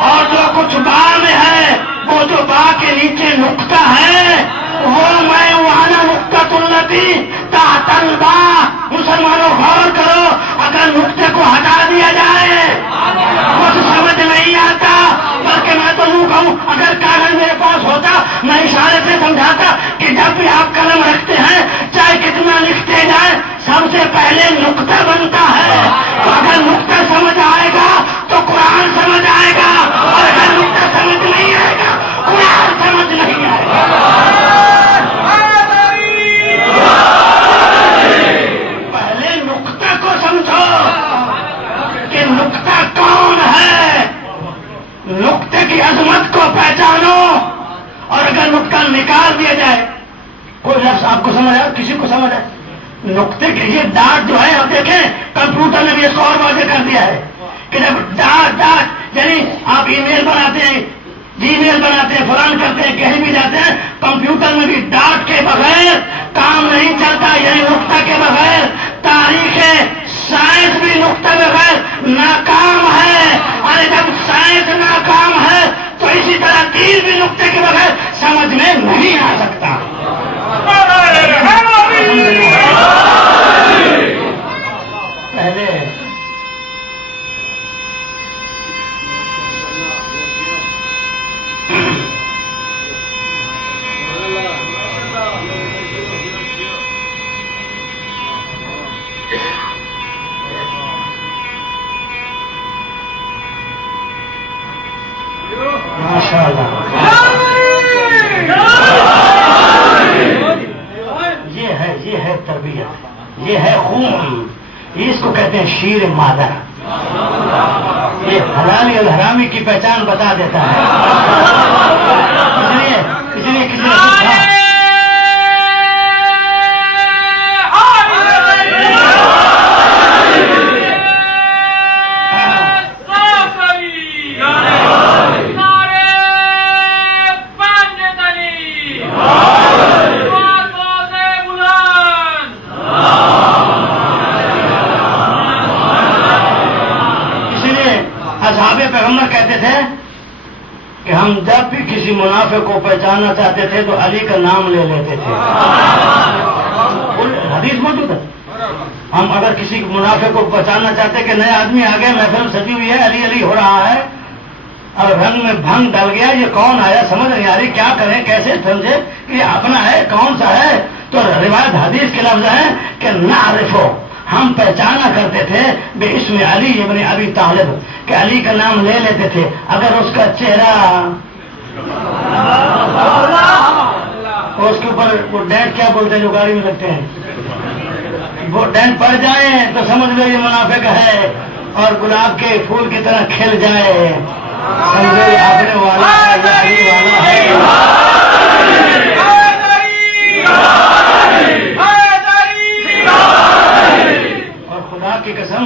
اور جو کچھ با میں ہے وہ جو با کے نیچے نقطہ ہے وہ میں وانا نقطہ الذی تحت الباء. مسلمانوں غور کرو, اگر نقطے کو ہٹا دیا جائے کچھ سمجھ نہیں آتا, بلکہ میں تو یوں کہوں اگر کاغذ میرے پاس ہوتا میں اشارے سے سمجھاتا کہ جب بھی آپ قلم رکھتے ہیں چاہے کتنا لکھتے جائیں سب سے پہلے نقطہ بنتا ہے. تو اگر نقطہ سمجھ آئے گا تو قرآن سمجھ آئے گا, اور اگر نقطہ سمجھ نہیں آئے گا قرآن سمجھ نہیں آئے گا. پہلے نقطہ کو سمجھو کہ نقطہ کون ہے, نقطے کی عظمت کو پہچانو. اور اگر نقطہ نکال دیا جائے, کوئی لفظ آپ کو سمجھ آئے, کسی کو سمجھ آئے, نقطے کے لیے ڈاٹ جو ہے آپ دیکھیں کمپیوٹر نے بھی اس کو اور واضح کر دیا ہے کہ جب ڈاٹ یعنی آپ ای میل بناتے ہیں, جی میل بناتے ہیں, فلان کرتے ہیں, کہیں بھی جاتے ہیں, کمپیوٹر میں بھی ڈاٹ کے بغیر کام نہیں چلتا, یعنی نقطہ کے بغیر. تاریخ سائنس بھی نقطہ بغیر ناکام ہے, اور جب سائنس ناکام ہے تو اسی طرح دین بھی نقطے کے بغیر سمجھ میں نہیں آ سکتا. پہلے ماشاء اللہ، یہ ہے تربیت، یہ ہے خون، اس کو کہتے ہیں شیر مادر. یہ حلالی اور حرامی کی پہچان بتا دیتا ہے. اس لیے کسی نے اصحاب پیغمبر کہتے تھے کہ ہم جب بھی کسی منافق کو پہچاننا چاہتے تھے تو علی کا نام لے لیتے تھے. حدیث موجود ہے. ہم اگر کسی منافق کو پہچاننا چاہتے کہ نئے آدمی آ گئے، محفل سجی ہوئی ہے، علی علی ہو رہا ہے اور رنگ میں بھنگ ڈل گیا، یہ کون آیا سمجھ نہیں آ رہی، کیا کریں کیسے سمجھے کہ یہ اپنا ہے کون سا ہے، تو روایت حدیث کے لفظ ہیں کہ نعرفو، ہم پہچانا کرتے تھے بے اسم علی ابن ابی طالب، کہ علی کا نام لے لیتے تھے اگر اس کا چہرہ اس کے اوپر وہ ڈینٹ کیا بولتے ہیں جو گاڑی میں لگتے ہیں، وہ ڈینٹ پڑ جائیں تو سمجھ لو یہ منافق ہے، اور گلاب کے پھول کی طرح کھل جائے سمجھو اپنے والا ہے یا علی والا ہے. کی قسم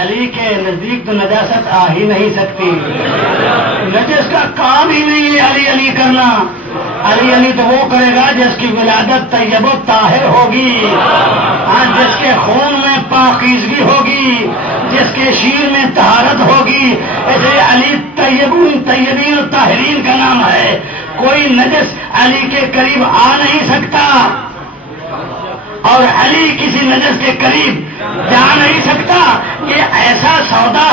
علی کے نزدیک تو نجاست آ ہی نہیں سکتی، نجس کا کام ہی نہیں ہے علی علی کرنا. علی علی تو وہ کرے گا جس کی ولادت طیب و طاہر ہوگی، جس کے خون میں پاکیزگی ہوگی، جس کے شیر میں طہارت ہوگی. ایسے علی طیبین طاہرین کا نام ہے. کوئی نجس علی کے قریب آ نہیں سکتا اور علی کسی نجس کے قریب جا نہیں سکتا. یہ ایسا سودا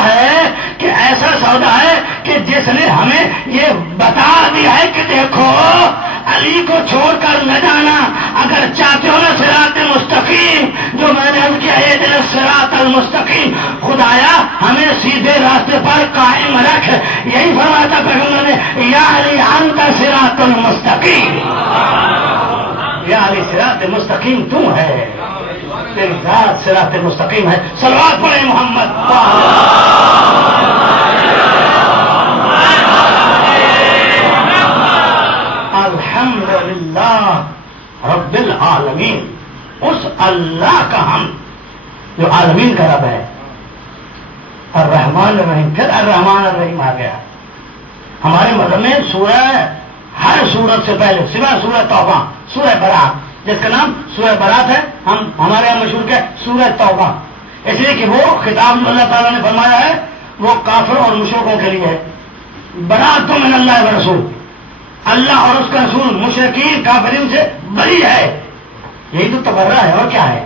ہے کہ جس نے ہمیں یہ بتا دیا ہے کہ دیکھو علی کو چھوڑ کر نہ جانا. اگر چاہتے ہو نا صراط مستقیم، جو میں نے عرض کیا اہدنا الصراط المستقیم، خدایا ہمیں سیدھے راستے پر قائم رکھ. یہی فرمایا تھا پیغمبر نے، یا علی انت صراط المستقیم، یا علی صراط مستقیم تم ہے، تیری ذات صراط مستقیم ہے. صلوات پڑھیں محمد. الحمدللہ رب العالمین، اس اللہ کا ہم جو عالمین کا رب ہے. الرحمن الرحیم، پھر الرحمن الرحیم آ گیا. ہمارے مذہب میں سورہ، ہر سورت سے پہلے سوائے سورہ توبہ، سورہ برات جس کا نام سورہ برات ہے، ہمارے یہاں مشہور کیا سورہ توبہ، اس لیے کہ وہ خطاب جو اللہ تعالیٰ نے فرمایا ہے وہ کافر اور مشرکوں کے لیے ہے. برات تو من اللہ و رسول، اللہ اور اس کا رسول مشرکین کافرین سے بری ہے. یہی تو تبرہ ہے اور کیا ہے.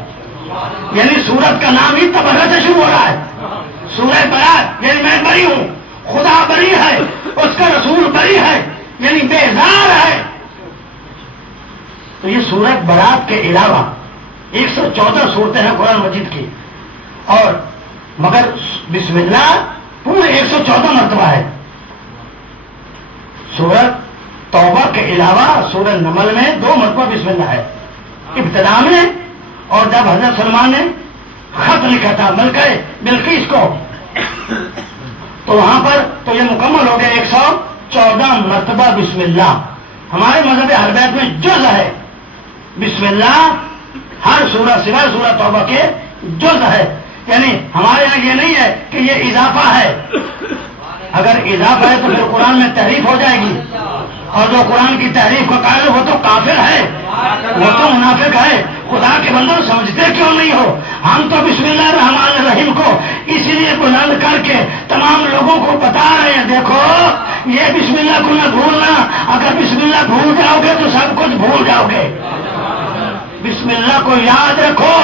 یعنی سورت کا نام ہی تبرہ سے شروع ہو رہا ہے. سورہ برات یعنی میں بری ہوں، خدا بری ہے، اس کا رسول بری ہے، یعنی بیزار ہے. تو یہ سورت برات کے علاوہ 114 صورتیں ہیں قرآن مجید کی، اور مگر بسم اللہ پورے 114 مرتبہ ہے. سورت توبہ کے علاوہ سورہ نمل میں 2 مرتبہ بسم اللہ ہے، ابتدا میں اور جب حضرت سلمان نے خط لکھا تھا ملکہ بلقیس کو تو وہاں پر تو یہ مکمل ہو گیا 114 مرتبہ بسم اللہ. ہمارے مذہب اہل بیت میں جز ہے بسم اللہ، ہر سورہ سوائے سورہ توبہ کے جز ہے. یعنی ہمارے یہاں یہ نہیں ہے کہ یہ اضافہ ہے. اگر اضافہ ہے تو پھر قرآن میں تحریف ہو جائے گی، اور جو قرآن کی تحریف کا قائل وہ تو کافر ہے، وہ تو منافق ہے. خدا کے بندوں سمجھتے کیوں نہیں ہو؟ ہم تو بسم اللہ الرحمن الرحیم کو اسی لیے بلند کر کے تمام لوگوں کو بتا رہے ہیں، دیکھو یہ بسم اللہ کو نہ بھولنا. اگر بسم اللہ بھول جاؤ گے تو سب کچھ بھول جاؤ گے. بسم اللہ کو یاد رکھو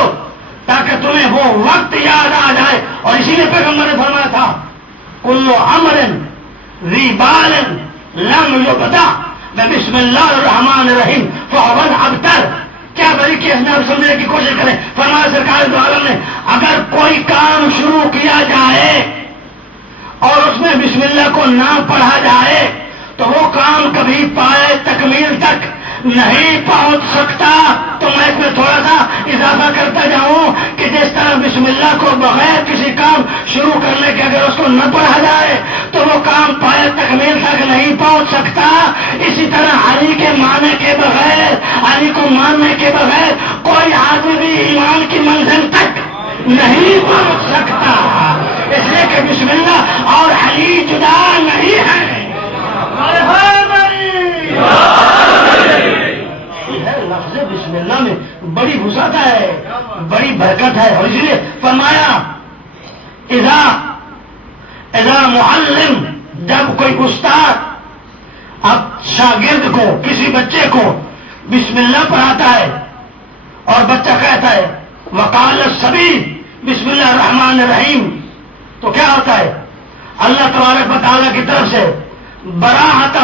تاکہ تمہیں وہ وقت یاد آ جائے. اور اسی لیے پیغمبر نے فرمایا تھا کلو امر ذی بال لم یبدا بسم اللہ الرحمن الرحیم فهو ابتر. کیا بڑی کیس میں آپ سمجھنے کی کوشش کریں. فرمایا سرکار دو عالم نے اگر کوئی کام شروع کیا جائے اور اس میں بسم اللہ کو نہ پڑھا جائے تو وہ کام کبھی پائے تکمیل تک نہیں پہنچ سکتا. تو میں اس میں تھوڑا سا اضافہ کرتا جاؤں کہ جس طرح بسم اللہ کو بغیر کسی کام شروع کرنے کے اگر اس کو نہ پڑھا جائے تو وہ کام پائے تکمیل تک نہیں پہنچ سکتا، اسی طرح علی کے معنی کے بغیر، علی کو ماننے کے بغیر کوئی آدمی بھی ایمان کی منزل تک نہیں پہنچ سکتا. اس لیے کہ بسم اللہ اور علی جدا نہیں ہے. لفظ بسم اللہ میں بڑی وسعت ہے، بڑی برکت ہے، اور اس لیے فرمایا اذا معلم، جب کوئی استاد اب شاگرد کو، کسی بچے کو بسم اللہ پڑھاتا ہے اور بچہ کہتا ہے وقال الصبی بسم اللہ الرحمن الرحیم، تو کیا ہوتا ہے؟ اللہ تبارک و تعالیٰ کی طرف سے براءۃ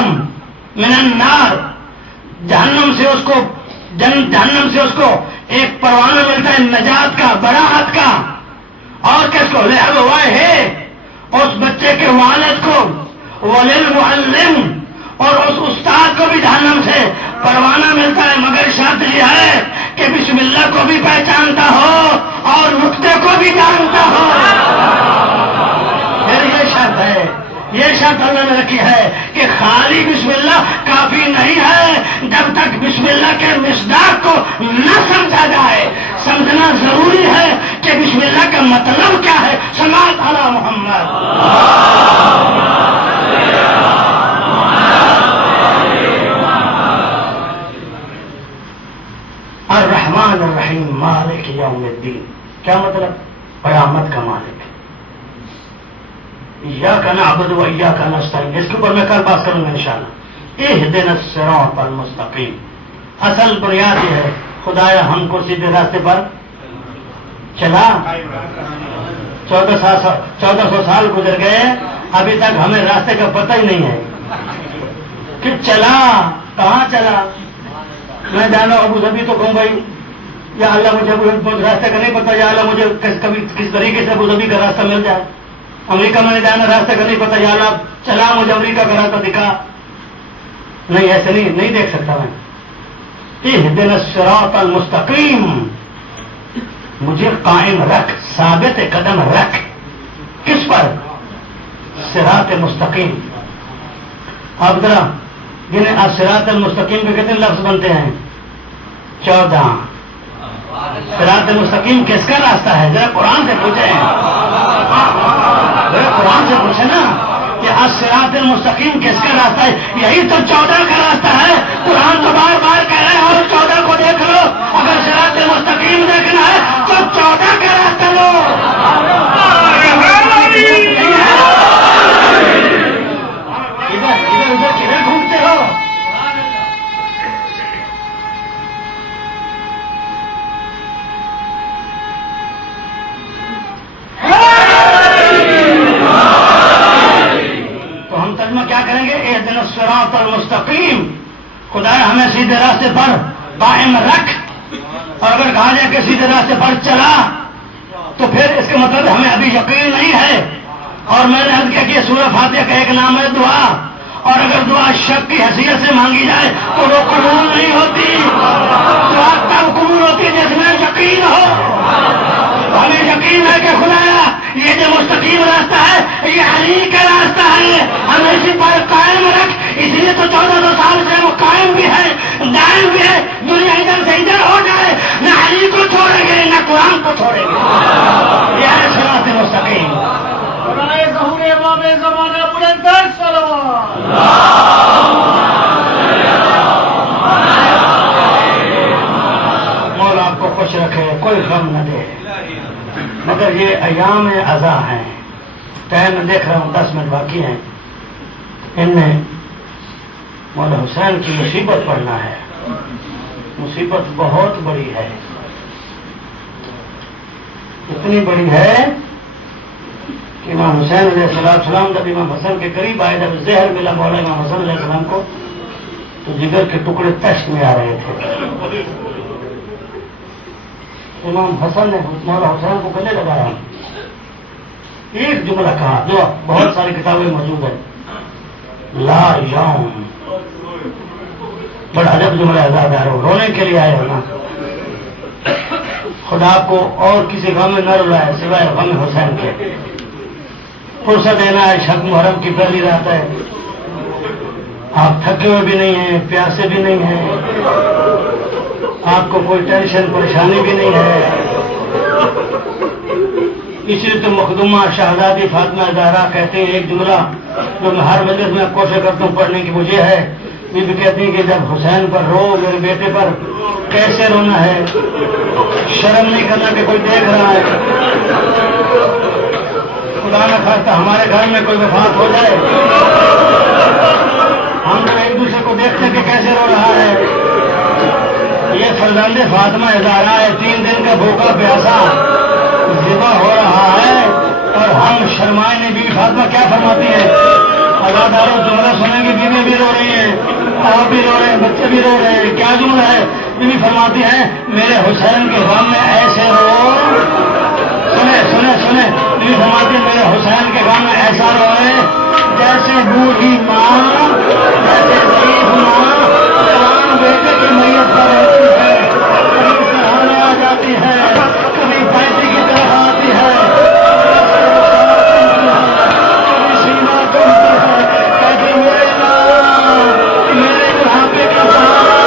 من النار، جہنم سے اس کو ایک پروانہ ملتا ہے نجات کا، براءت کا. اور کس کو؟ لأبوائہ ہے، اس بچے کے والد کو، وللمعلم، اور اس استاد کو بھی جہنم سے پروانہ ملتا ہے، مگر شرط یہ ہے کہ بسم اللہ کو بھی پہچانتا ہو اور نقطے کو بھی جانتا ہو. پھر یہ شرط ہے، یہ شرط اللہ نے رکھی ہے کہ خالی بسم اللہ کافی نہیں ہے جب تک بسم اللہ کے مصداق کو نہ سمجھا جائے. سمجھنا ضروری ہے کہ بسم اللہ کا مطلب کیا ہے. سماعت علی محمد. الرحمن الرحیم مالک یوم الدین، کیا مطلب؟ قیامت کا مالک. ایاک نعبد و ایاک نستعین، اس کے اوپر میں کل بات کروں گا انشاءاللہ. اہدنا الصراط المستقیم. اصل بنیاد یہ ہے خدایا ہم کو سیدھے راستے پر چلا. 1400 سال گزر گئے، ابھی تک ہمیں راستے کا پتہ ہی نہیں ہے کہ چلا کہاں چلا. میں جانا ابو ظبی تو کہوں بھائی یا اللہ مجھے راستے کا نہیں پتا، یا اللہ مجھے کس طریقے سے ابو ظبی کا راستہ مل جائے. امریکہ میں جانا راستے کا نہیں پتا، یا اللہ چلا مجھے امریکہ کا راستہ دکھا. نہیں، ایسے نہیں دیکھ سکتا میں. اہدنا الصراط المستقیم، مجھے قائم رکھ، ثابت قدم رکھ. کس پر؟ صراط مستقیم. اب ذرا جنہیں الصراط المستقیم کے کتنے لفظ بنتے ہیں؟ 14. صراط مستقیم کس کا راستہ ہے؟ ذرا قرآن سے پوچھیں، ذرا قرآن سے پوچھیں نا کہ الصراط المستقیم کس کا راستہ ہے. یہی تو 14 کا راستہ ہے. قرآن تو بار بار کہہ رہے ہیں اور 14 کو دیکھ لو. اگر صراط مستقیم دیکھنا ہے تو 14 کا راستہ لو. ادھر کدھر گھومتے ہو؟ کیا کریں گے؟ اہدنا الصراط المستقیم، خدایا ہمیں سیدھے راستے پر قائم رکھ. اور اگر کہا جائے کہ سیدھے راستے پر چلا تو پھر اس کا مطلب ہمیں ابھی یقین نہیں ہے. اور میں نے عرض کیا کہ سورہ فاتحہ کا ایک نام ہے دعا، اور اگر دعا شک کی حیثیت سے مانگی جائے تو وہ قبول نہیں ہوتی. دعا تب قبول ہوتی ہے جس میں یقین ہو. ہمیں یقین ہے کہ خدایا یہ جو مستقیم راستہ ہے یہ علی کا راستہ ہے، ہمیں اسی پر قائم رکھ. اس لیے تو 1400 سال سے وہ قائم بھی ہے، دائم بھی ہے. دنیا ادھر سے ادھر ہو جائے، نہ علی کو چھوڑیں گے نہ قرآن کو چھوڑیں گے. یہ ہے صراط مستقیم. مولا آپ کو خوش رکھے، کوئی غم نہ دے. مگر یہ ایام عزا ہیں، ٹائم میں دیکھ رہا ہوں 10 منٹ باقی ہیں. ان میں مولا حسین کی مصیبت پڑھنا ہے. مصیبت بہت بڑی ہے، اتنی بڑی ہے کہ امام حسین علیہ السلام جب امام حسن کے قریب آئے، جب زہر ملا مولا امام حسن علیہ السلام کو، تو جگر کے ٹکڑے تشت میں آ رہے تھے. امام حسن نے مولا حسین کو گلے لگایا، ایک جملہ کہا جو بہت ساری کتابیں موجود ہیں، لا یوم بڑا عجب جملہ ازادار ہو، رونے کے لیے آئے ہو نا؟ خدا کو اور کسی غم میں نہ رلائے سوائے غم حسین کے۔ فرصت دینا ہے، شب محرم کی پہلی رات ہے، آپ تھکے ہوئے بھی نہیں ہیں، پیاسے بھی نہیں ہیں، آپ کو کوئی ٹینشن پریشانی بھی نہیں ہے، اس لیے تو مخدومہ شہزادی فاطمہ زہرا کہتے ہیں ایک جملہ جو میں ہر مجلس میں کوشش کرتا ہوں پڑھنے کی، مجھے ہے یہ بھی کہتی ہیں کہ جب حسین پر رو میرے بیٹے پر کیسے رونا ہے، شرم نہیں کرنا کہ کوئی دیکھ رہا ہے، خدا نہ خواستہ ہمارے گھر میں کوئی وفات ہو جائے، ہم لوگ ایک دوسرے کو دیکھتے کہ کیسے رو رہا ہے۔ یہ فرزند فاطمہ زہرا ہے، 3 دن کا بھوکا پیاسا ذبح ہو رہا ہے، اور ہم شرمائے نے بیوی فاطمہ کیا فرماتی ہے؟ ازاداروں جملہ سنیں گے، بیوی بھی رو رہی ہیں، آپ بھی رو رہے ہیں، بچے بھی رو رہے ہیں، کیا جملہ ہے؟ بیوی فرماتی ہے میرے حسین کے غم میں ایسے رو، سنے بیوی فرماتی ہے میرے حسین کے غم میں ایسا روئے جیسے بوڑھی ماں، جیسے ضعیف ماں جوان بیٹے کی میت پر رہتی ہے، کبھی سہانے آ جاتی ہے، کبھی پیسے کی طرف آتی ہے، کبھی سینا ٹوٹتی ہے، کہتی میرے ماں، میرے بڑھاپے کا سہارا،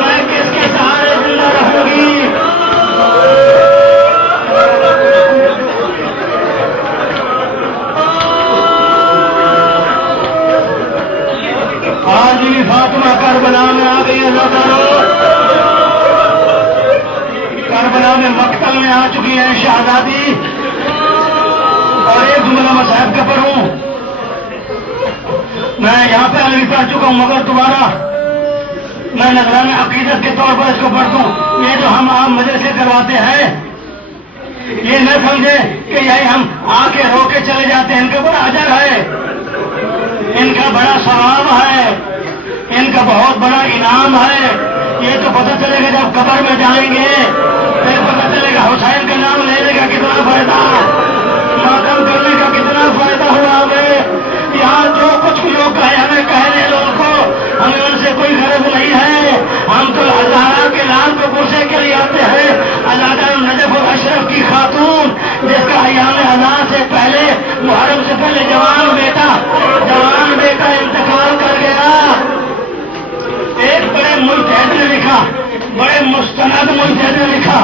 میں کس کے سہارے زندہ رہوں گی؟ آج بھی فاطمہ کربلا میں آ گئی، اللہ تعالیٰ کربلا میں مقتل میں آ چکی ہے شہزادی۔ اور ایک جملہ میں صاحب کا پڑھوں، میں یہاں پہ علی پڑھ چکا ہوں مگر دوبارہ میں نذرانہ عقیدت کے طور پر اس کو پڑھ دوں۔ یہ جو ہم عام مجلسیں کرواتے ہیں یہ نہ سمجھے کہ یہی ہم آ کے رو کے چلے جاتے ہیں، ان کا بڑا اجر ہے، ان کا بڑا ثواب ہے، ان کا بہت بڑا انعام ہے۔ یہ تو پتہ چلے گا جب قبر میں جائیں گے، پھر پتہ چلے گا حسین کا نام لینے کا کتنا فائدہ، ماتم کرنے کا کتنا فائدہ ہوا ہمیں۔ یہاں جو کچھ لوگ کہے ہمیں کہنے لوگوں کو، ہمیں ان سے کوئی غرض نہیں ہے، ہم تو ہزارہ کے لال کو پوچھنے کے لیے آتے ہیں۔ علادہ نجف الاشرف کی خاتون جس کا ایام ازاں سے پہلے، محرم سے پہلے جوان بیٹا انتقال کر گیا۔ ایک بڑے مجتہد نے لکھا، بڑے مستند مجتہد نے لکھا،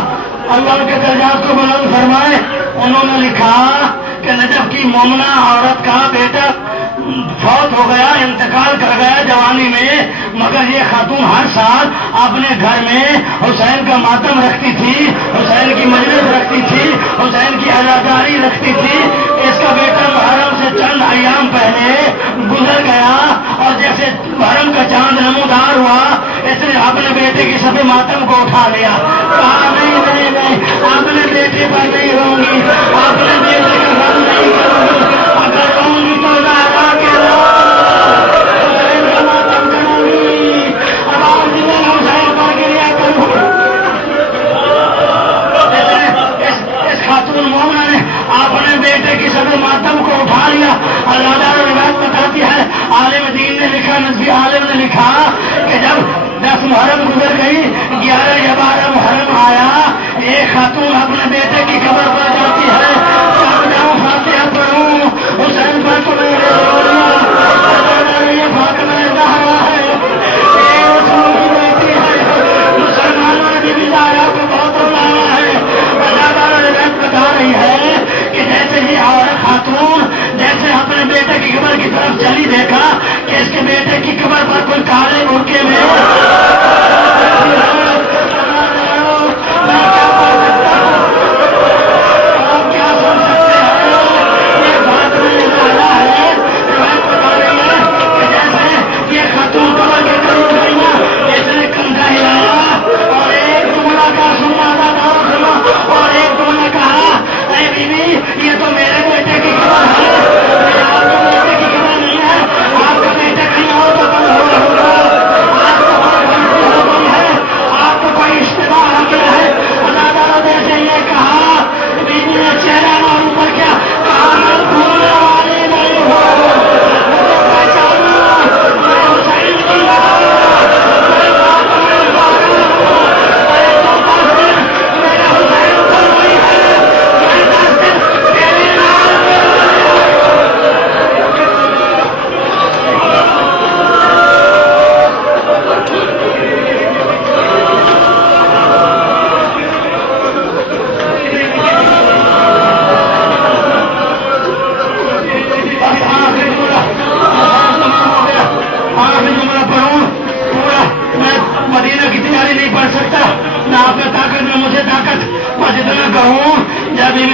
اللہ کے درجات کو بلند فرمائے، انہوں نے لکھا کہ نجف کی مومنہ عورت کا بیٹا فوت ہو گیا، انتقال کر گیا جوانی میں، مگر یہ خاتون ہر سال اپنے گھر میں حسین کا ماتم رکھتی تھی، حسین کی مجلس رکھتی تھی، حسین کی عزاداری رکھتی تھی۔ اس کا بیٹا محرم سے چند ایام پہلے گزر گیا، اور جیسے محرم کا چاند نمودار ہوا، اس نے اپنے بیٹے کی سب ماتم کو اٹھا لیا، کہا نہیں، اپنے بیٹے پر نہیں رہوں گی، اپنے بیٹے کا غم نہیں کروں گی، اگر رہوں گی تو زہرا کے حسین کا ماتم کروں گی، اب آپ جنہیں حسین پر گریا کروں۔ اس خاتون مومنہ نے اپنے بیٹے کی سب ماتم کو اٹھا لیا۔ اللہ تعالیٰ روایت بتاتی ہے، عالم دین نے لکھا، نزوی عالم نے لکھا کہ جب 10 محرم گزر گئی، 11 یا 12 محرم آیا، ایک خاتون اپنے بیٹے کی قبر پر جاتی ہے، کب جاؤں فاتحہ پڑھوں، حسین پر تو میرے یہ فاطمہ زہرا ہے، یہ رسول کی بیٹی ہے، مسلمانوں نے بھی زہرا کو بہت بلایا ہے۔ اللہ تعالیٰ روایت بتا رہی ہے کہ جیسے ہی عورت خاتون جیسے اپنے بیٹے کی قبر کی طرف چلی، دیکھا کہ اس کے بیٹے کی قبر پر کوئی کالے برقعے میں یہ تو میرے بیٹے کی خبر ہے، آپ کے بیٹے کی خبر نہیں ہے، آپ کا بیٹا کہیں اور تو بند ہوا ہوگا، آپ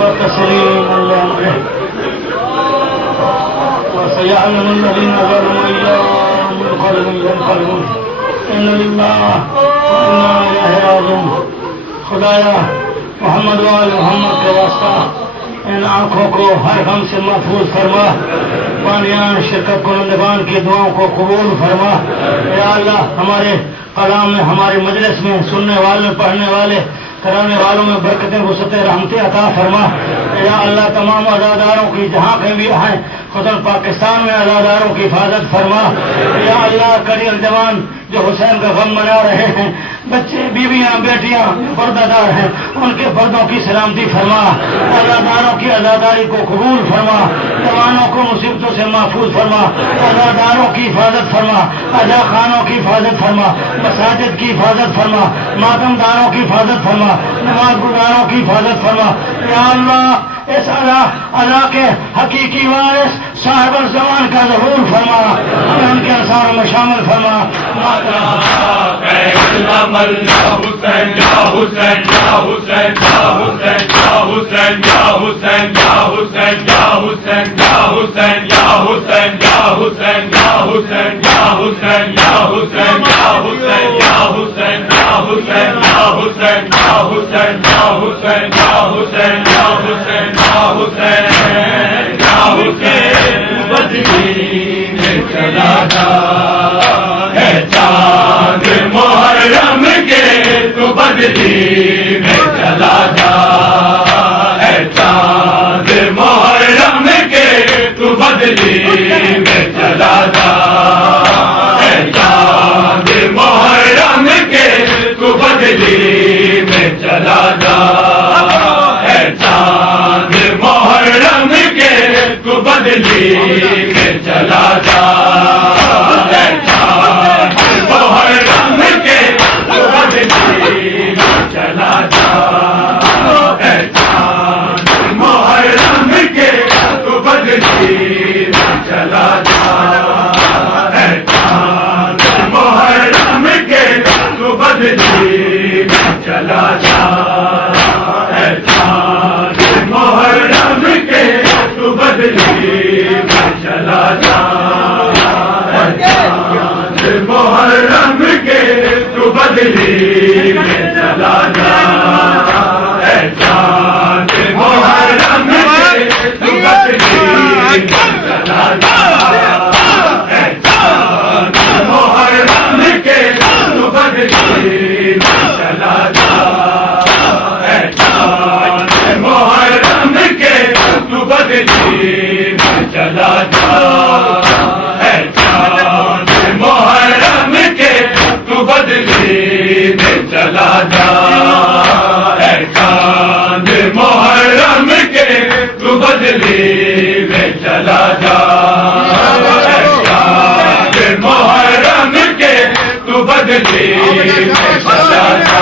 وتسليما لأمره وسيعلم الذين ظلموا أيام ينقلبون إن لله وإنا إليه راجعون. خدایا محمد وآل محمد کے واسطہ ان آنکھوں کو ہر غم سے محفوظ فرما، بانیان شرکت کنندگان کی دعاؤں کو قبول فرما۔ یا اللہ ہمارے کلام میں، ہمارے مجلس میں سننے والے، پڑھنے والے، کرانے والوں میں برکتیں وسعتیں رحمتیں عطا فرما۔ یا اللہ تمام عزاداروں کی جہاں کہیں بھی ہیں خدا پاکستان میں عزاداروں کی حفاظت فرما۔ یا اللہ کڑیل جوان جو حسین کا غم منا رہے ہیں، بچے بیویاں بیٹیاں پردہ دار ہیں، ان کے پردوں کی سلامتی فرما۔ عزاداروں کی عزاداری کو قبول فرما، جوانوں کو مصیبتوں سے محفوظ فرما، عزاداروں کی حفاظت فرما، عزا خانوں کی حفاظت فرما، مساجد کی حفاظت فرما، ماتم داروں کی حفاظت فرما، نماز گزاروں کی حفاظت فرما۔ یا اللہ اس عزا کے حقیقی وارث صاحب الزمان کا ظہور فرما، ہمیں ان کے انصار میں شامل فرما۔ چلا جا ہے چاند محرم کے تو بدلی میں چلا جا ہے چاند محرم کے تو بدلی میں چلا جا ہے چاند محرم کے تو بدلی میں چلا جا ہے چاند محرم کے تو بدلی میں چلا جا بدلی میں چلا جا اے چاند محرم کے تو بدلی میں چلا جا اے چاند محرم کے تو بدلی میں چلا جا اے چاند محرم کے تو بدلی میں چلا جا اے چاند محرم کے تو بدلی میں چلا جا اے چاند محرم کے تو بدلی میں چلا جا اے چاند محرم کے تو بدلی میں چلا جا اے چاند محرم کے تو بدلی میں چلا جا اے چاند محرم کے تو بدلی میں چلا جا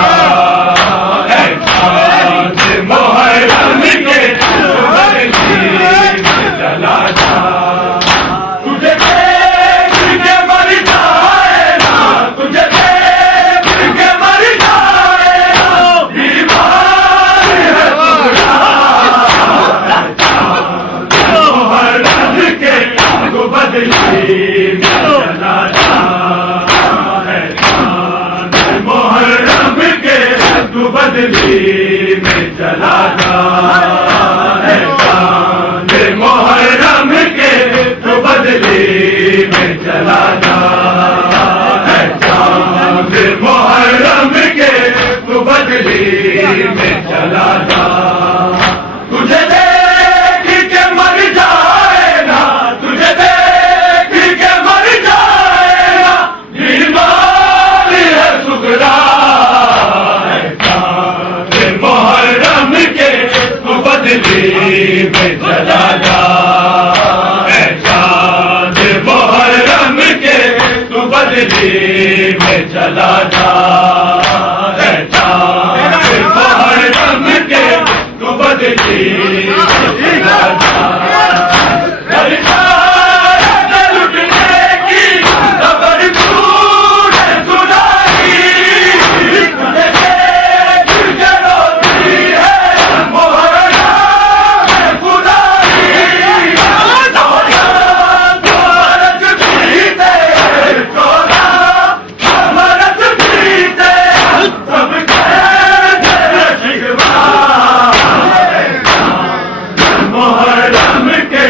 اے چاند محرم کے تو بدلی میں چلا جا تجھے دیکھ کے مر جائے نا تجھے دیکھ کے مر جائے نا بیمار ہے محرم کے تو بدلی میں چلا جا اے چاند محرم کے تو بدلی میں چلا جا اے چاند محرم کے تو بدلی میں چلا جا اے چاند محرم کے تو بدلی میں چلا جا تجھے دیکھ کے مر جائے نا تجھے دیکھ کے مر جائے نا بیمار ہے سگرا اے چاند محرم کے تو بدلی میں چلا جا اے چاند محرم کے تو بدلی میں چلا جا اے چاند محرم کے تو بدلی میں چلا جا لٹنے کی خبر تو نے سنائی تجھے دیکھ کے روتی ہے محرم خدائی برس پیتے برس پیتے سب کے شکوا محرم کے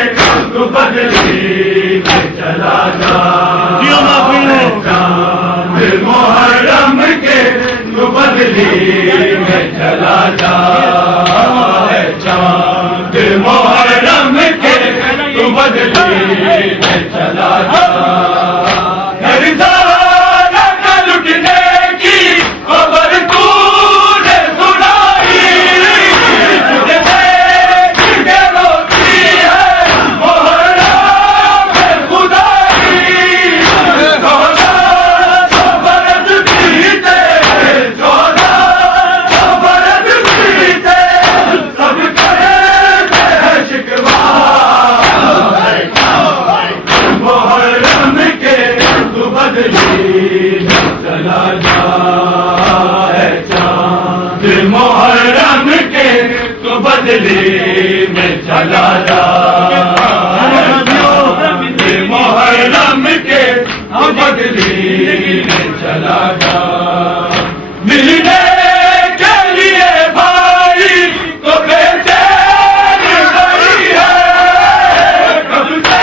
تو بدلی میں چلا جا چاند محرم کے تو بدلی میں چلا جا اے چاند محرم کے تو بدلی میں چلا جا لٹنے کی خبر تو نے سنائی تجھے دیکھ کے روتی ہے محرم خدائی 1400 برس بیتے 1400 برس بیتے سب کرتے ہیں شکوا محرم کے تو بدلی میں چلا جا اے چاند محرم کے تو بدلی میں چلا جا محرم کے تو بدلی میں چلا جا ملنے کے لیے بھائی تو بے چین گئی ہے کب سے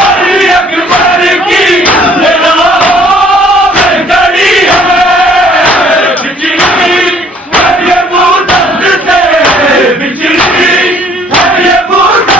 علی اکبر کی نگاہوں میں گڑی ہے بچڑی ہے یہ بودند سے بچڑی ہے یہ بودند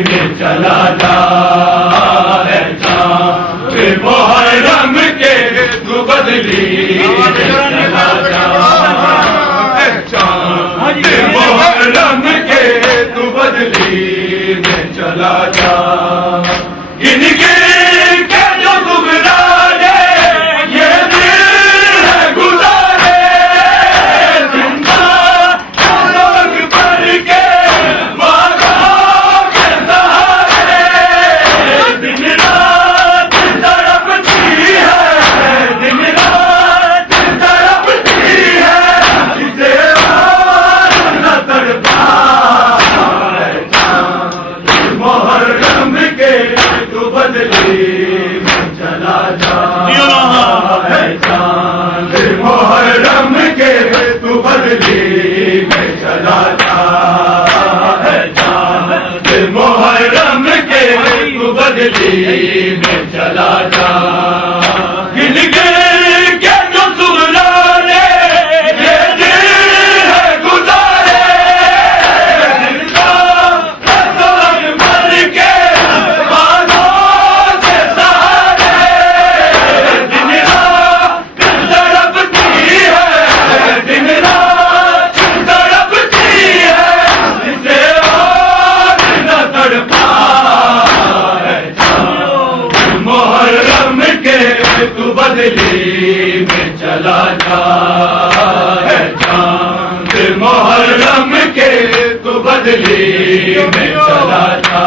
میں چلا جا ہے چاند محرم کے تو بدلی میں چلا جا ہے چاند محرم کے تو بدلی میں چلا جا ان کے جو سگرانے یہ دل ہے گزارے زندہ لوگ بھر کے وعدوں کے سہارے دن رات تڑپتی ہے دن رات تڑپتی ہے اسے اور نہ تڑپا محرم کے تو بدلی میں چلا جا ہے چاند محرم کے تو بدلی میں چلا جا ہے چاند محرم کے تو بدلی میں چلا جا گن گن کے جو سگرانے یہ دل ہے گزارے زندہ لوگ بھر کے وعدوں کے سہارے دن رات تڑپتی ہے دن رات تڑپتی ہے اسے اور نہ تڑپا ہے چاند محرم کے تو بدلی میں چلا جا ہے چاند محرم کے تو بدلی میں چلا جا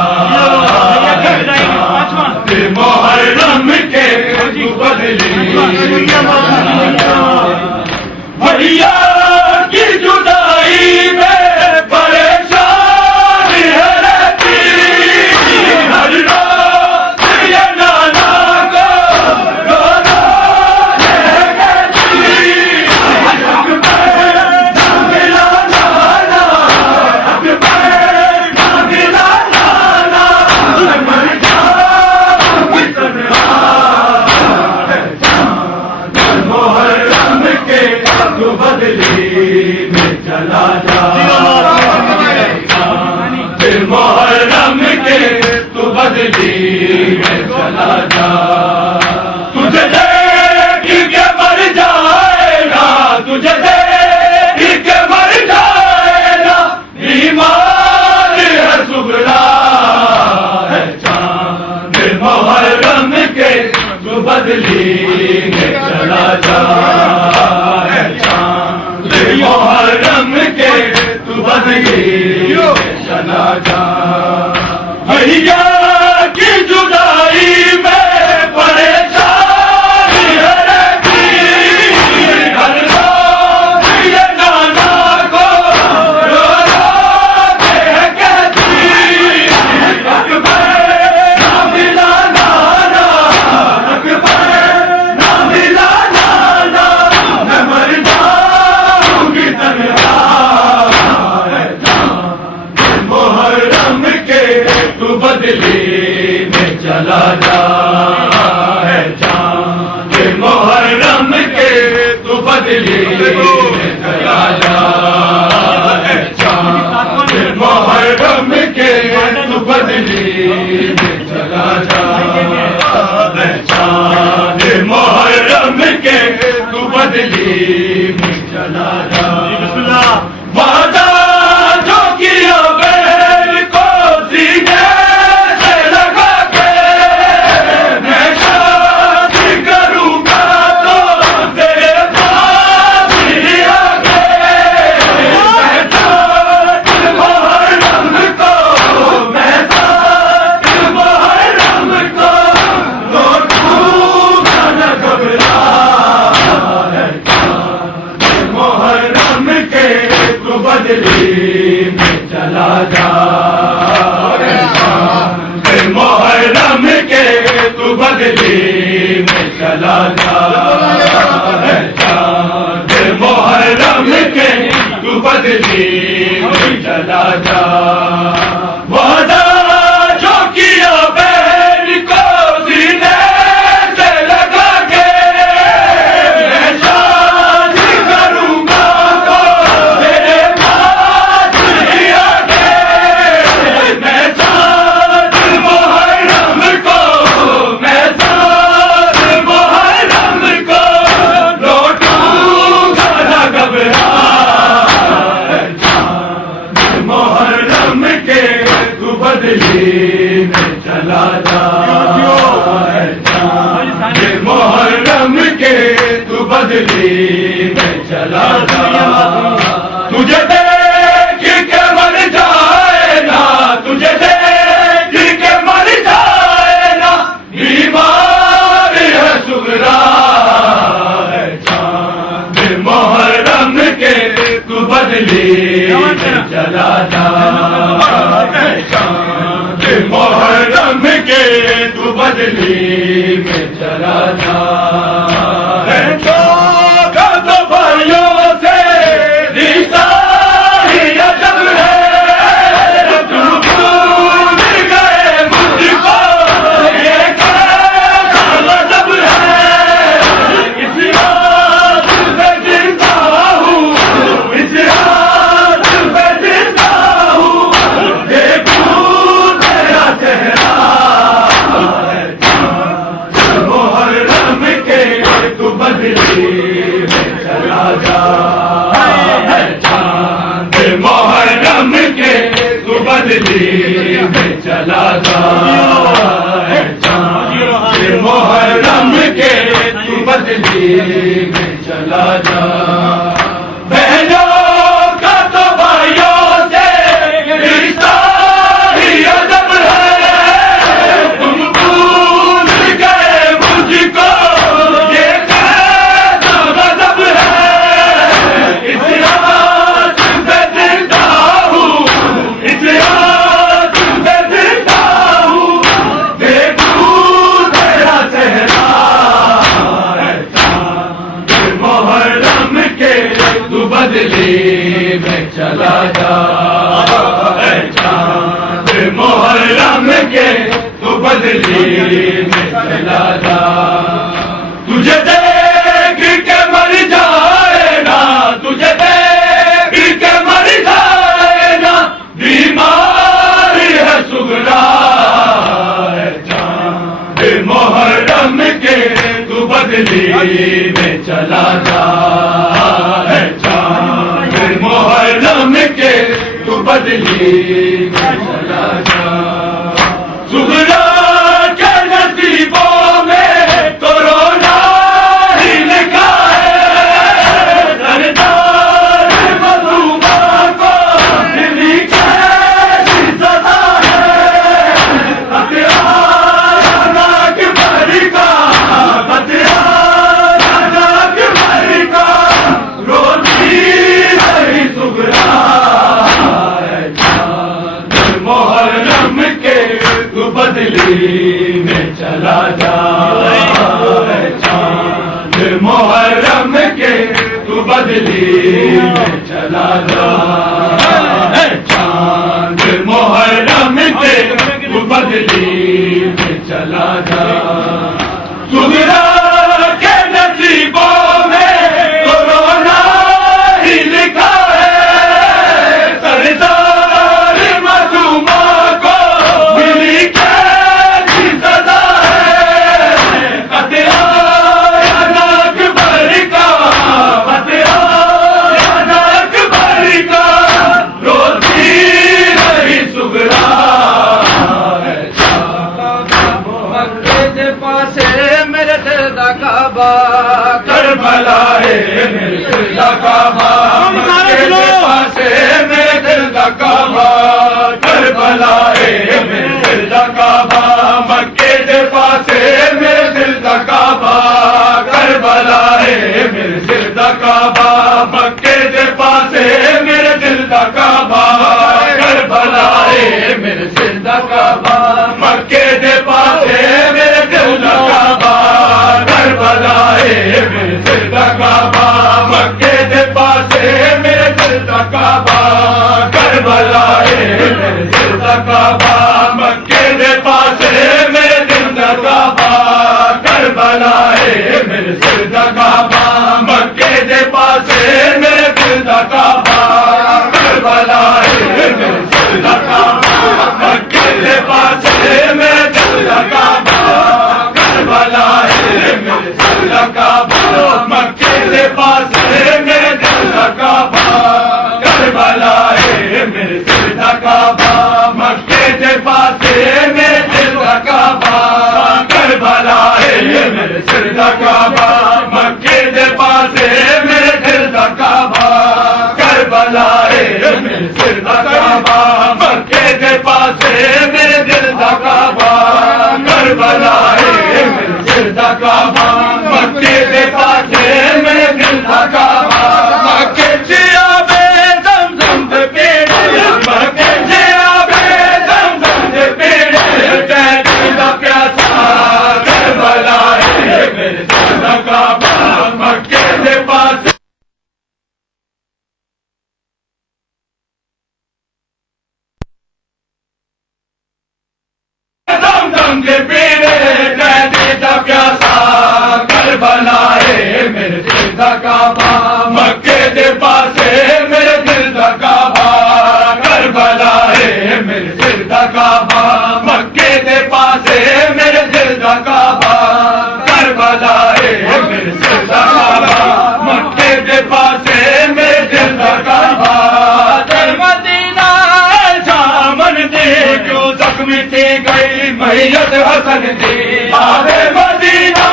ہے چاند محرم کے تو بدلی میں چلا جا بھیا کی جدائی میں پریشان ہے رہتی ہر روز یہ نانا کو رونا ہے کہتی حق پر نہ ملا نانا حق پر نہ ملا نانا میں مر جاؤں گی تنہا ہے چاند محرم کے تو بدلی میں چلا جا محرم کے تو بدلی میں چلا جا تجھے دیکھ کے مر جائے گا تجھے دیکھ کے مر جائے گا بیمار ہے سگڑا ہے چاند محرم کے تو بدلی میں چلا جا ہے چاند محرم کے تو بدلی میں چلا جا بھیا کی جدائی میں پریشان ہے رہتی ہر روز یہ نانا کو رونا ہے کہتی حق پر نہ ملا نانا حق پر نہ ملا نانا میں مر جاؤں گی تنہا ہے چاند محرم کے تو بدلی میں چلا جا ہے چاند محرم کے تو بدلی میں چلا جا ہے چاند محرم کے تو بدلی میں چلا جا ہے چاند محرم کے تو بدلی میں چلا جا وعدہ جو کیا غیر کو سینے سے لگا کے میں شادی کروں گا تو تیرے پاس ہی آ کے میں ساتھ محرم کو میں ساتھ محرم کو لوٹوں گا نہ گھبرا ہے چاند محرم کے تو بدلی میں چلا جا ہے چاند محرم کے تو بدلی میں چلا جا ہے چاند محرم کے تو بدلی میں چلا جا وعدہ جو کیا بہن کو سینے سے لگا کے میں شادی کروں گا تو تیرے پاس ہی آ کے میں ساتھ بدلی میں چلا جا محرم کے تو بدلی میں چلا جا تجھے دیکھ کے مر جائے نا تجھے دیکھ کے مر جائے نا بیمار ہے سغرا چاند محرم کے تو بدلی میں چلا جا چاند محرم کے تو بدلی میں چلا جا محرم کے تو بدلی میں چلا جا محرم کے تو بدلی میں چلا جا بہنوں کا تو بھائیوں سے رشتہ ہی ادب ہے تم بھول گئے مجھ کو یہ کیسا غضب ہے اس رات پہ زندہ ہوں اس رات پہ زندہ ہوں دیکھوں تیرا چہرہ محرم کے تو بدلی میں چلا جا چاند محرم کے تو بدلی میں چلا جا تجھے دیکھ کے مر جائے نا تجھے دیکھ کے مر جائے نا بیمار ہے سغرا چاند محرم کے تو بدلی میں چلا جا چاند محرم کے تو بدلی میں چلا جا سغرا کے نصیبوں میں تو رونا ہی لکھا ہے سردار مظلومہ کو دلی کیسی سزا ہے ہتھیار ناک بھری کا ہتھیار ناک بھری کا روتی رہی سغرا محرم کے تو بدلی میں چلا جا چاند محرم کے تو بدلی میں چلا جا چاند محرم کے تو بدلی میں چلا جا سغرا کے نصیبوں میں تو رونا ہی لکھا ہے سردار معصومہ کو ملی کیسی سزا ہے ہتھیار ناک بھری کا ہتھیار ناک بھری کا روتی رہی سغرا پاسے میرے دل دا کعبہ کربلا ہے میرے دل دا کعبہ مکے دے پاسے میرے دل دا کعبہ کربلا ہے میرے دل دا کعبہ مکے دے پاسے میرے دل دا کعبہ کربلا ہے میرے دل دا کعبہ مکے دے پاسے میرے دل دا کعبہ کربلا ہے میرے دل دا کعبہ مکے دے پاسے میرے دل دا کعبہ کربلا ہے میرے دل دا کعبہ مکے دے پاسے میرے دل دا کعبہ کربلا ہے میرے دل دا کعبہ مکے دے پاسے میرے دل دا کعبہ کربلا ہے میرے دل دا کعبہ مکے دے پاسے میرے دل دا کعبہ کربلا ہے میرے دل دا کعبہ مکے دے پاسے میرے دل دا کعبہ کربلا ہے میرے دل دا کعبہ مکے دے پاسے میرے دل دا کعبہ کربلا ہے میرے دل دا کعبہ مکے دے پاس میرے دل کا کعبہ کربلا ہے میرے دل کا کعبہ مکے دے پاس میرے دل کا کعبہ کربلا ہے میرے دل کا کعبہ مکے دے پاس میرے دل کا کعبہ کربلا ہے میرے دل کا کعبہ مکے دے پاس میرے دل کا کعبہ مکے جیا میں زمزم دے پیڑ مکے جیا میں زمزم دے پیڑ جیدی دا پیاسا کربلا ہے میرے دل کا کعبہ مکے دے پاس زمزم دے پیڑ جیدی دا پیاسا کربلا ہے میرے دل کا کعبہ مکے دے پاس میرے دل کا کعبہ کربلا ہے میرے دل کا کعبہ مکے دے پاس میرے دل کا کعبہ کربلا ہے میرے دل کا کعبہ مکے دے پاس میرے دل کا کعبہ در مدینہ جامن دے کیوں زخمی تھی گئی میت حسن دی آبے مدینہ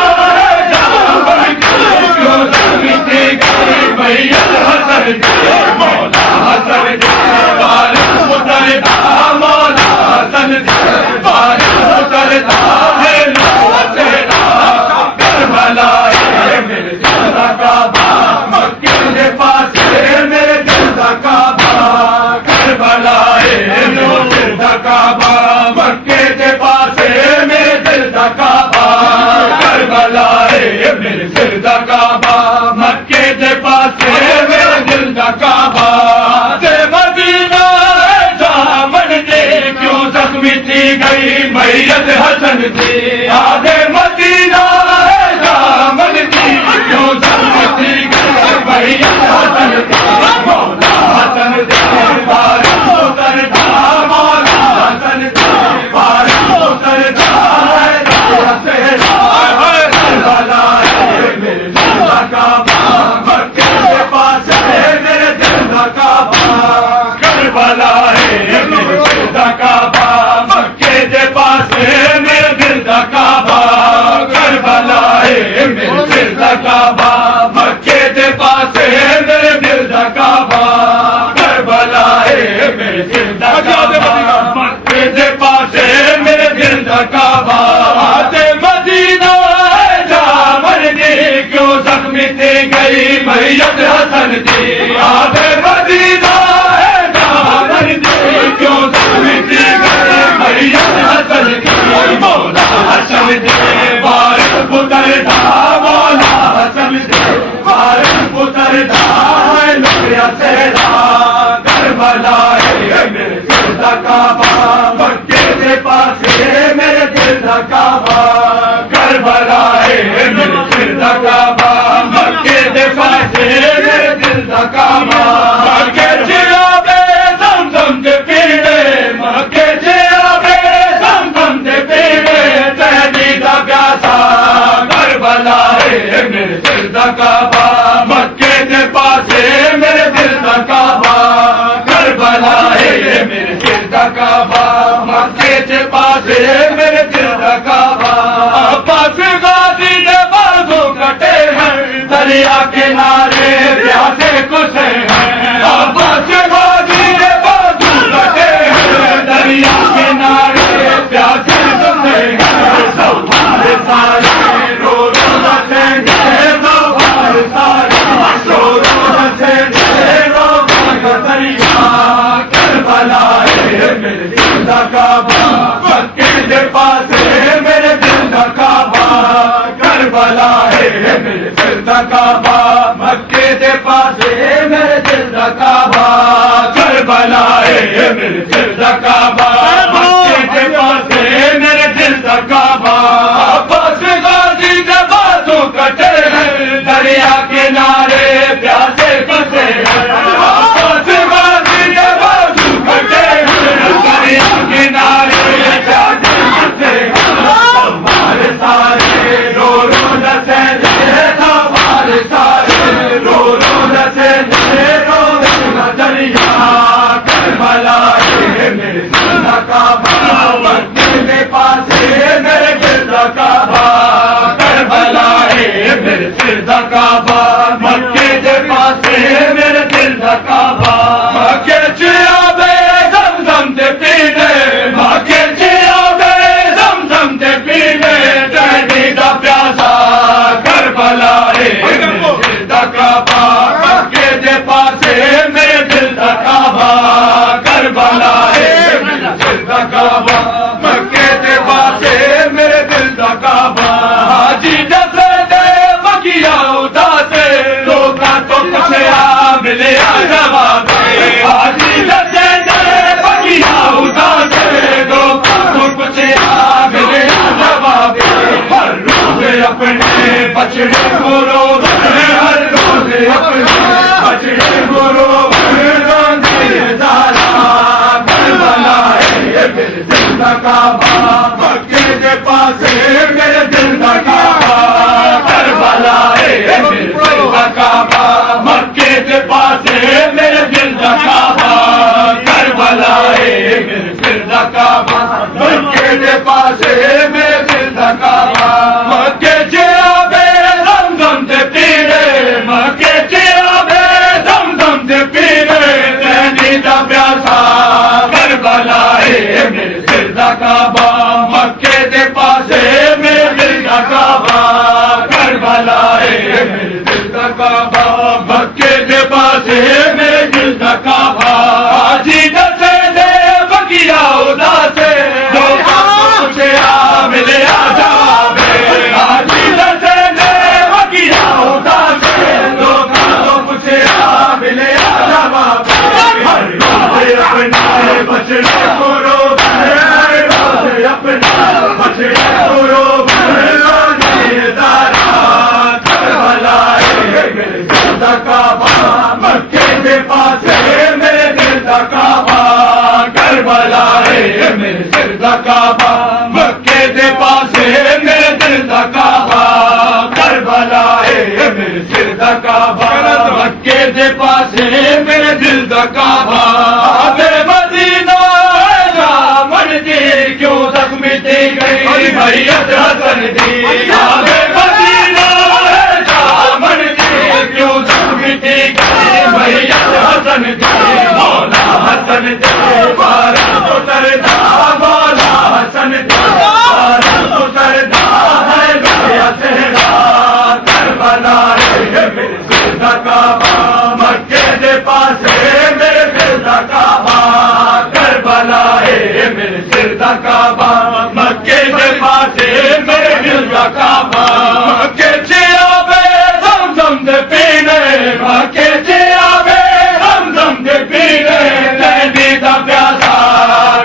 میت حسن دی مولا حسن دی بارش اترتا مولا حسن دی بارش اترتا ہے کربلا ہے میرے دل کا کعبہ مکے دے پاس میرے دل کا کعبہ کربلا ہے میرے دل کا کعبہ مکے دے پاس میرے دل کا کعبہ کربلا ہے میرے دل کا کعبہ مکے دے پاس میرے دل کا کعبہ دے مدینہ جامن دے کیوں زخمی تھی گئی میت حسن دی آدھے مدینہ جامن دی کیوں زخمی تھی گئی میت حسن دی مولا حسن دی بارش اترتا مولا حسن دی بارش اترتا ہے کربلا ہے میرے دل کا کعبہ مکے دے پاس میرے دل کا کعبہ کربلا ہے میرے دل کا کعبہ مکے دے پاس میرے دل کا کعبہ کربلا ہے میرے دل کا کعبہ مکے دے پاس میرے دل کا کعبہ کربلا ہے میرے دل کا کعبہ مکے دے پاس میرے دل کا کعبہ مدینہ جامن دی کیوں زخمی تھی گئی میت حسن دی آبے مدینہ جامن دی کیوں زخمی تھی گئی میت حسن دی مولا حسن دی بارش اترتا مولا حسن دی بارش اترتا ہے لکھیا سیرا کربلا ہے میرے دل کا کعبہ مکے دے پاس میرے دل کا کعبہ کربلا ہے میرے دل کا کعبہ مکے دے پاس میرے دل کا کعبہ مکے جیا بے زمزم دے پیڑے مکے جیا بے زمزم دے پیڑے تہدی دا پیاسا کربلا ہے میرے دل کا کعبہ مکے دے پاس میرے دل کا کعبہ کربلا ہے میرے دل کا کعبہ مکے دے پاس میرے دل کا کعبہ عباس غازی دے بازو کٹے ہیں دریا کنارے پیاسے کسے ہیں عباس غازی دے بازو کٹے ہیں دریا کنارے پیاسے کسے ہیں سوار سارے رو رو ہنسیں گے سوار سارے رو رو ہنسیں گے رو رو دریا کربلا ہے میرے دل کا کعبہ مکے دے پاس میرے دل کا کعبہ کربلا ہے میرے دل کا کعبہ مکے دے پاس میرے دل کا کعبہ کربلا ہے میرے دل کا کعبہ مکے دے پاس میرے دل کا کعبہ عباس غازی دے بازو کٹے ہیں دریا کنارے پیاسے کسے ہیں عباس غازی دے بازو کٹے ہیں دریا کنارے پیاسے کسے ہیں سوار سارے رو رو نسیں گے سوار سارے رو رو نسیں گے رو رو دریا کربلا ہے میرے دل کا مکے دے پاسے میرے دل دا کعبہ کربلا ہے میرے دل دا کعبہ مکے دے پاسے میرے دل دا کعبہ مکے چ آوے زمزم دے پینے مکے چ آوے زمزم دے پینے ڈیڈی دا پیاسا کربلا ہے میرے دل دا کعبہ مکے دے پاسے میرے دل دا کعبہ کربلا ہے میرے دل دا کعبہ مکے دے پاسے میرے دل دا کعبہ حاجی دسے دے بگیا اداسے لوکاں تو پوچھیا ملیا جواب حاجی دسے دے بگیا اداسے لوکاں تو پوچھیا ملیا جواب ہر روز اپنے بچڑے کو روز ہر روز اپنے بچڑے کو روز زارا کربلا ہے میرے دل دا کعبہ مکے دے پاسے میرے دل دا کعبہ کربلا ہے میرے دل دا کعبہ مکے دے پاسے میرے دل دا کعبہ کربلا ہے میرے دل دا کعبہ مکے دے پاسے میرے دل دا کعبہ مکے چ آوے زمزم دے پینے مکے چ آوے زمزم دے پینے ڈیڈی دا پیاسا کربلا ہے میرے دل دا کعبہ مکے دے پاسے میرے دل دا کعبہ کربلا ہے میرے دل دا کعبہ مکے دے پاسے میرے دل دا کعبہ حاجی دسے دے بگیا اداسے لوکاں تو پوچھیا ملیا جواب حاجی دسے دے بگیا اداسے لوکاں تو پوچھیا ملیا جواب ہر روز اپنے بچڑے کو روز ہر روز اپنے بچڑے کو روز زارا کربلا ہے میرے دل دا کعبہ مکے دے پاسے میرے دل دا کعبہ کربلا ہے میرے دل دا کعبہ مکے دے پاسے میرے دل دا کعبہ کربلا ہے میرے دل دا کعبہ مکے دے پاسے میرے دل دا کعبہ آبے مدینہ جا من دی کیوں زخمی دی گئی میت حسن دی آبے مدینہ جا من دی کیوں زخمی دی گئی میت حسن دی مولا حسن دی بارہ اتردا مولا حسن دی بارہ اتردا ہے میرا صحرا کربلا ہے میرے دل دا کعبہ مکے دے پاسے میرے دل دا کعبہ کربلا ہے میرے دل دا کعبہ مکے دے پاسے میرے دل دا کعبہ مکے چ آوے زمزم دے پینے مکے چ آوے زمزم دے پینے ڈیڈی دا پیاسا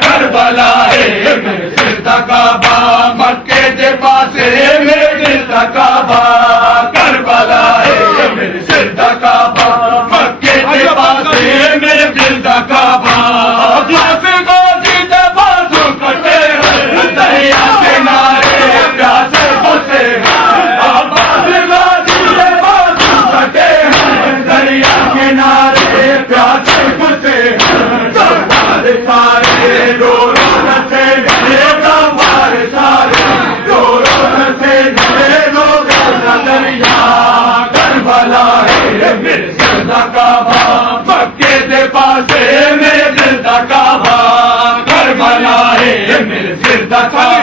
کربلا ہے میرے دل دا کعبہ مکے دے پاسے میرے دل دا کعبہ کربلا ہے میرے دل دا کعبہ مکے دے پاسے میرے دل دا کعبہ غازی دے بازو کٹے ہیں دریا کنارے پیاسے پھنسے ہیں غازی دے بازو کٹے ہیں دریا کنارے پیاسے پھنسے ہیں سرکار سارے رو رو نسے گئے تمہار سارے رو رو نسے گئے لوگ دریا کربلا ہے میرے دل دا کعبہ مکے دے پاسے میرے دل دا کعبہ کربلا ہے میرے دل دا کعبہ